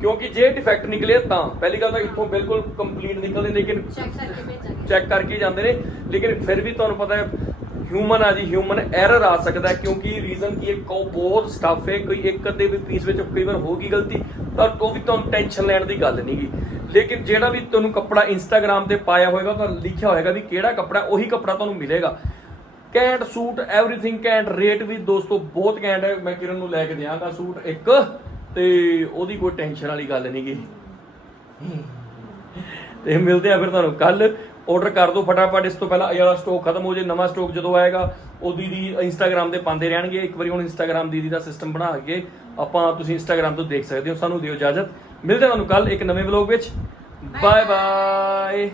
ਕਿਉਂਕਿ ਜੇ ਡਿਫੈਕਟ ਨਿਕਲੇ ਤਾਂ ਪਹਿਲੀ ਗੱਲ ਤਾਂ ਇੱਥੋਂ ਬਿਲਕੁਲ ਕੰਪਲੀਟ ਨਿਕਲਦੇ ਲੇਕਿਨ ਚੈੱਕ ਕਰਕੇ ਜਾਂਦੇ ਨੇ। ਲੇਕਿਨ ਫਿਰ ਵੀ ਤੁਹਾਨੂੰ ਪਤਾ ਹੈ ਹਿਊਮਨ ਆ ਜੀ ਹਿਊਮਨ ਐਰਰ ਆ ਸਕਦਾ ਹੈ ਕਿਉਂਕਿ ਰੀਜ਼ਨ ਕੀ ਹੈ ਕੋ ਬਹੁਤ ਸਟਫ ਹੈ। ਕੋਈ ਇੱਕ ਅੱਧੇ ਵੀ ਪੀਸ ਵਿੱਚ ਕਈ ਵਾਰ ਹੋ ਗਈ ਗਲਤੀ ਤਾਂ ਉਹ ਵੀ ਤੁਹਾਨੂੰ ਟੈਨਸ਼ਨ ਲੈਣ ਦੀ ਗੱਲ ਨਹੀਂਗੀ ਲੇਕਿਨ ਜਿਹੜਾ ਵੀ ਤੁਹਾਨੂੰ ਕੱਪੜਾ ਇੰਸਟਾਗ੍ਰam ਤੇ ਪਾਇਆ ਹੋਏਗਾ, ਤਾਂ ਲਿਖਿਆ ਹੋਏਗਾ ਵੀ ਕਿਹੜਾ ਕੱਪੜਾ ਉਹੀ ਕੱਪੜਾ ਤੁਹਾਨੂੰ ਮਿਲੇਗਾ। ਕੈਂਟ, ਸੂਟ ਐਵਰੀਥਿੰਗ ਕੈਂਟ ਰੇਟ ਵੀ ਦੋਸਤੋ ਬਹੁਤ ਕੈਂਟ ਹੈ। ਮੈਂ ਕਿਰਨ ਨੂੰ ਲੈ ਕੇ ਦਿਆਂਗਾ ਸੂਟ ਇੱਕ, ਤੇ ਉਹਦੀ ਕੋਈ ਟੈਨਸ਼ਨ ਵਾਲੀ ਗੱਲ ਨਹੀਂਗੀ ਤੇ ਮਿਲਦੇ ਆ ਫਿਰ ਤੁਹਾਨੂੰ ਕੱਲ। ਆਰਡਰ ਕਰ ਦਿਓ ਫਟਾਫਟ, ਇਸ ਤੋਂ ਪਹਿਲਾਂ ਇਹ ਵਾਲਾ ਸਟਾਕ ਖਤਮ ਹੋ ਜੇ, ਨਵਾਂ ਸਟਾਕ ਜਦੋਂ ਆਏਗਾ, ਉਹ ਦੀਦੀ ਇੰਸਟਾਗ੍ਰam ਤੇ ਪਾਉਂਦੇ ਰਹਿਣਗੇ। ਇੱਕ ਵਾਰੀ ਹੁਣ ਇੰਸਟਾਗ੍ਰam ਦੀਦੀ ਦਾ ਸਿਸਟਮ ਬਣਾ ਕੇ ਆਪਾਂ ਤੁਸੀਂ ਇੰਸਟਾਗ੍ਰam ਤੋਂ ਦੇਖ ਸਕਦੇ ਹੋ, ਸਾਨੂੰ ਦਿਓ ਇਜਾਜ਼ਤ। ਮਿਲਦੇ ਹਾਂ ਤੁਹਾਨੂੰ ਕੱਲ ਇੱਕ ਨਵੇਂ ਵਲੌਗ ਵਿੱਚ। Bye bye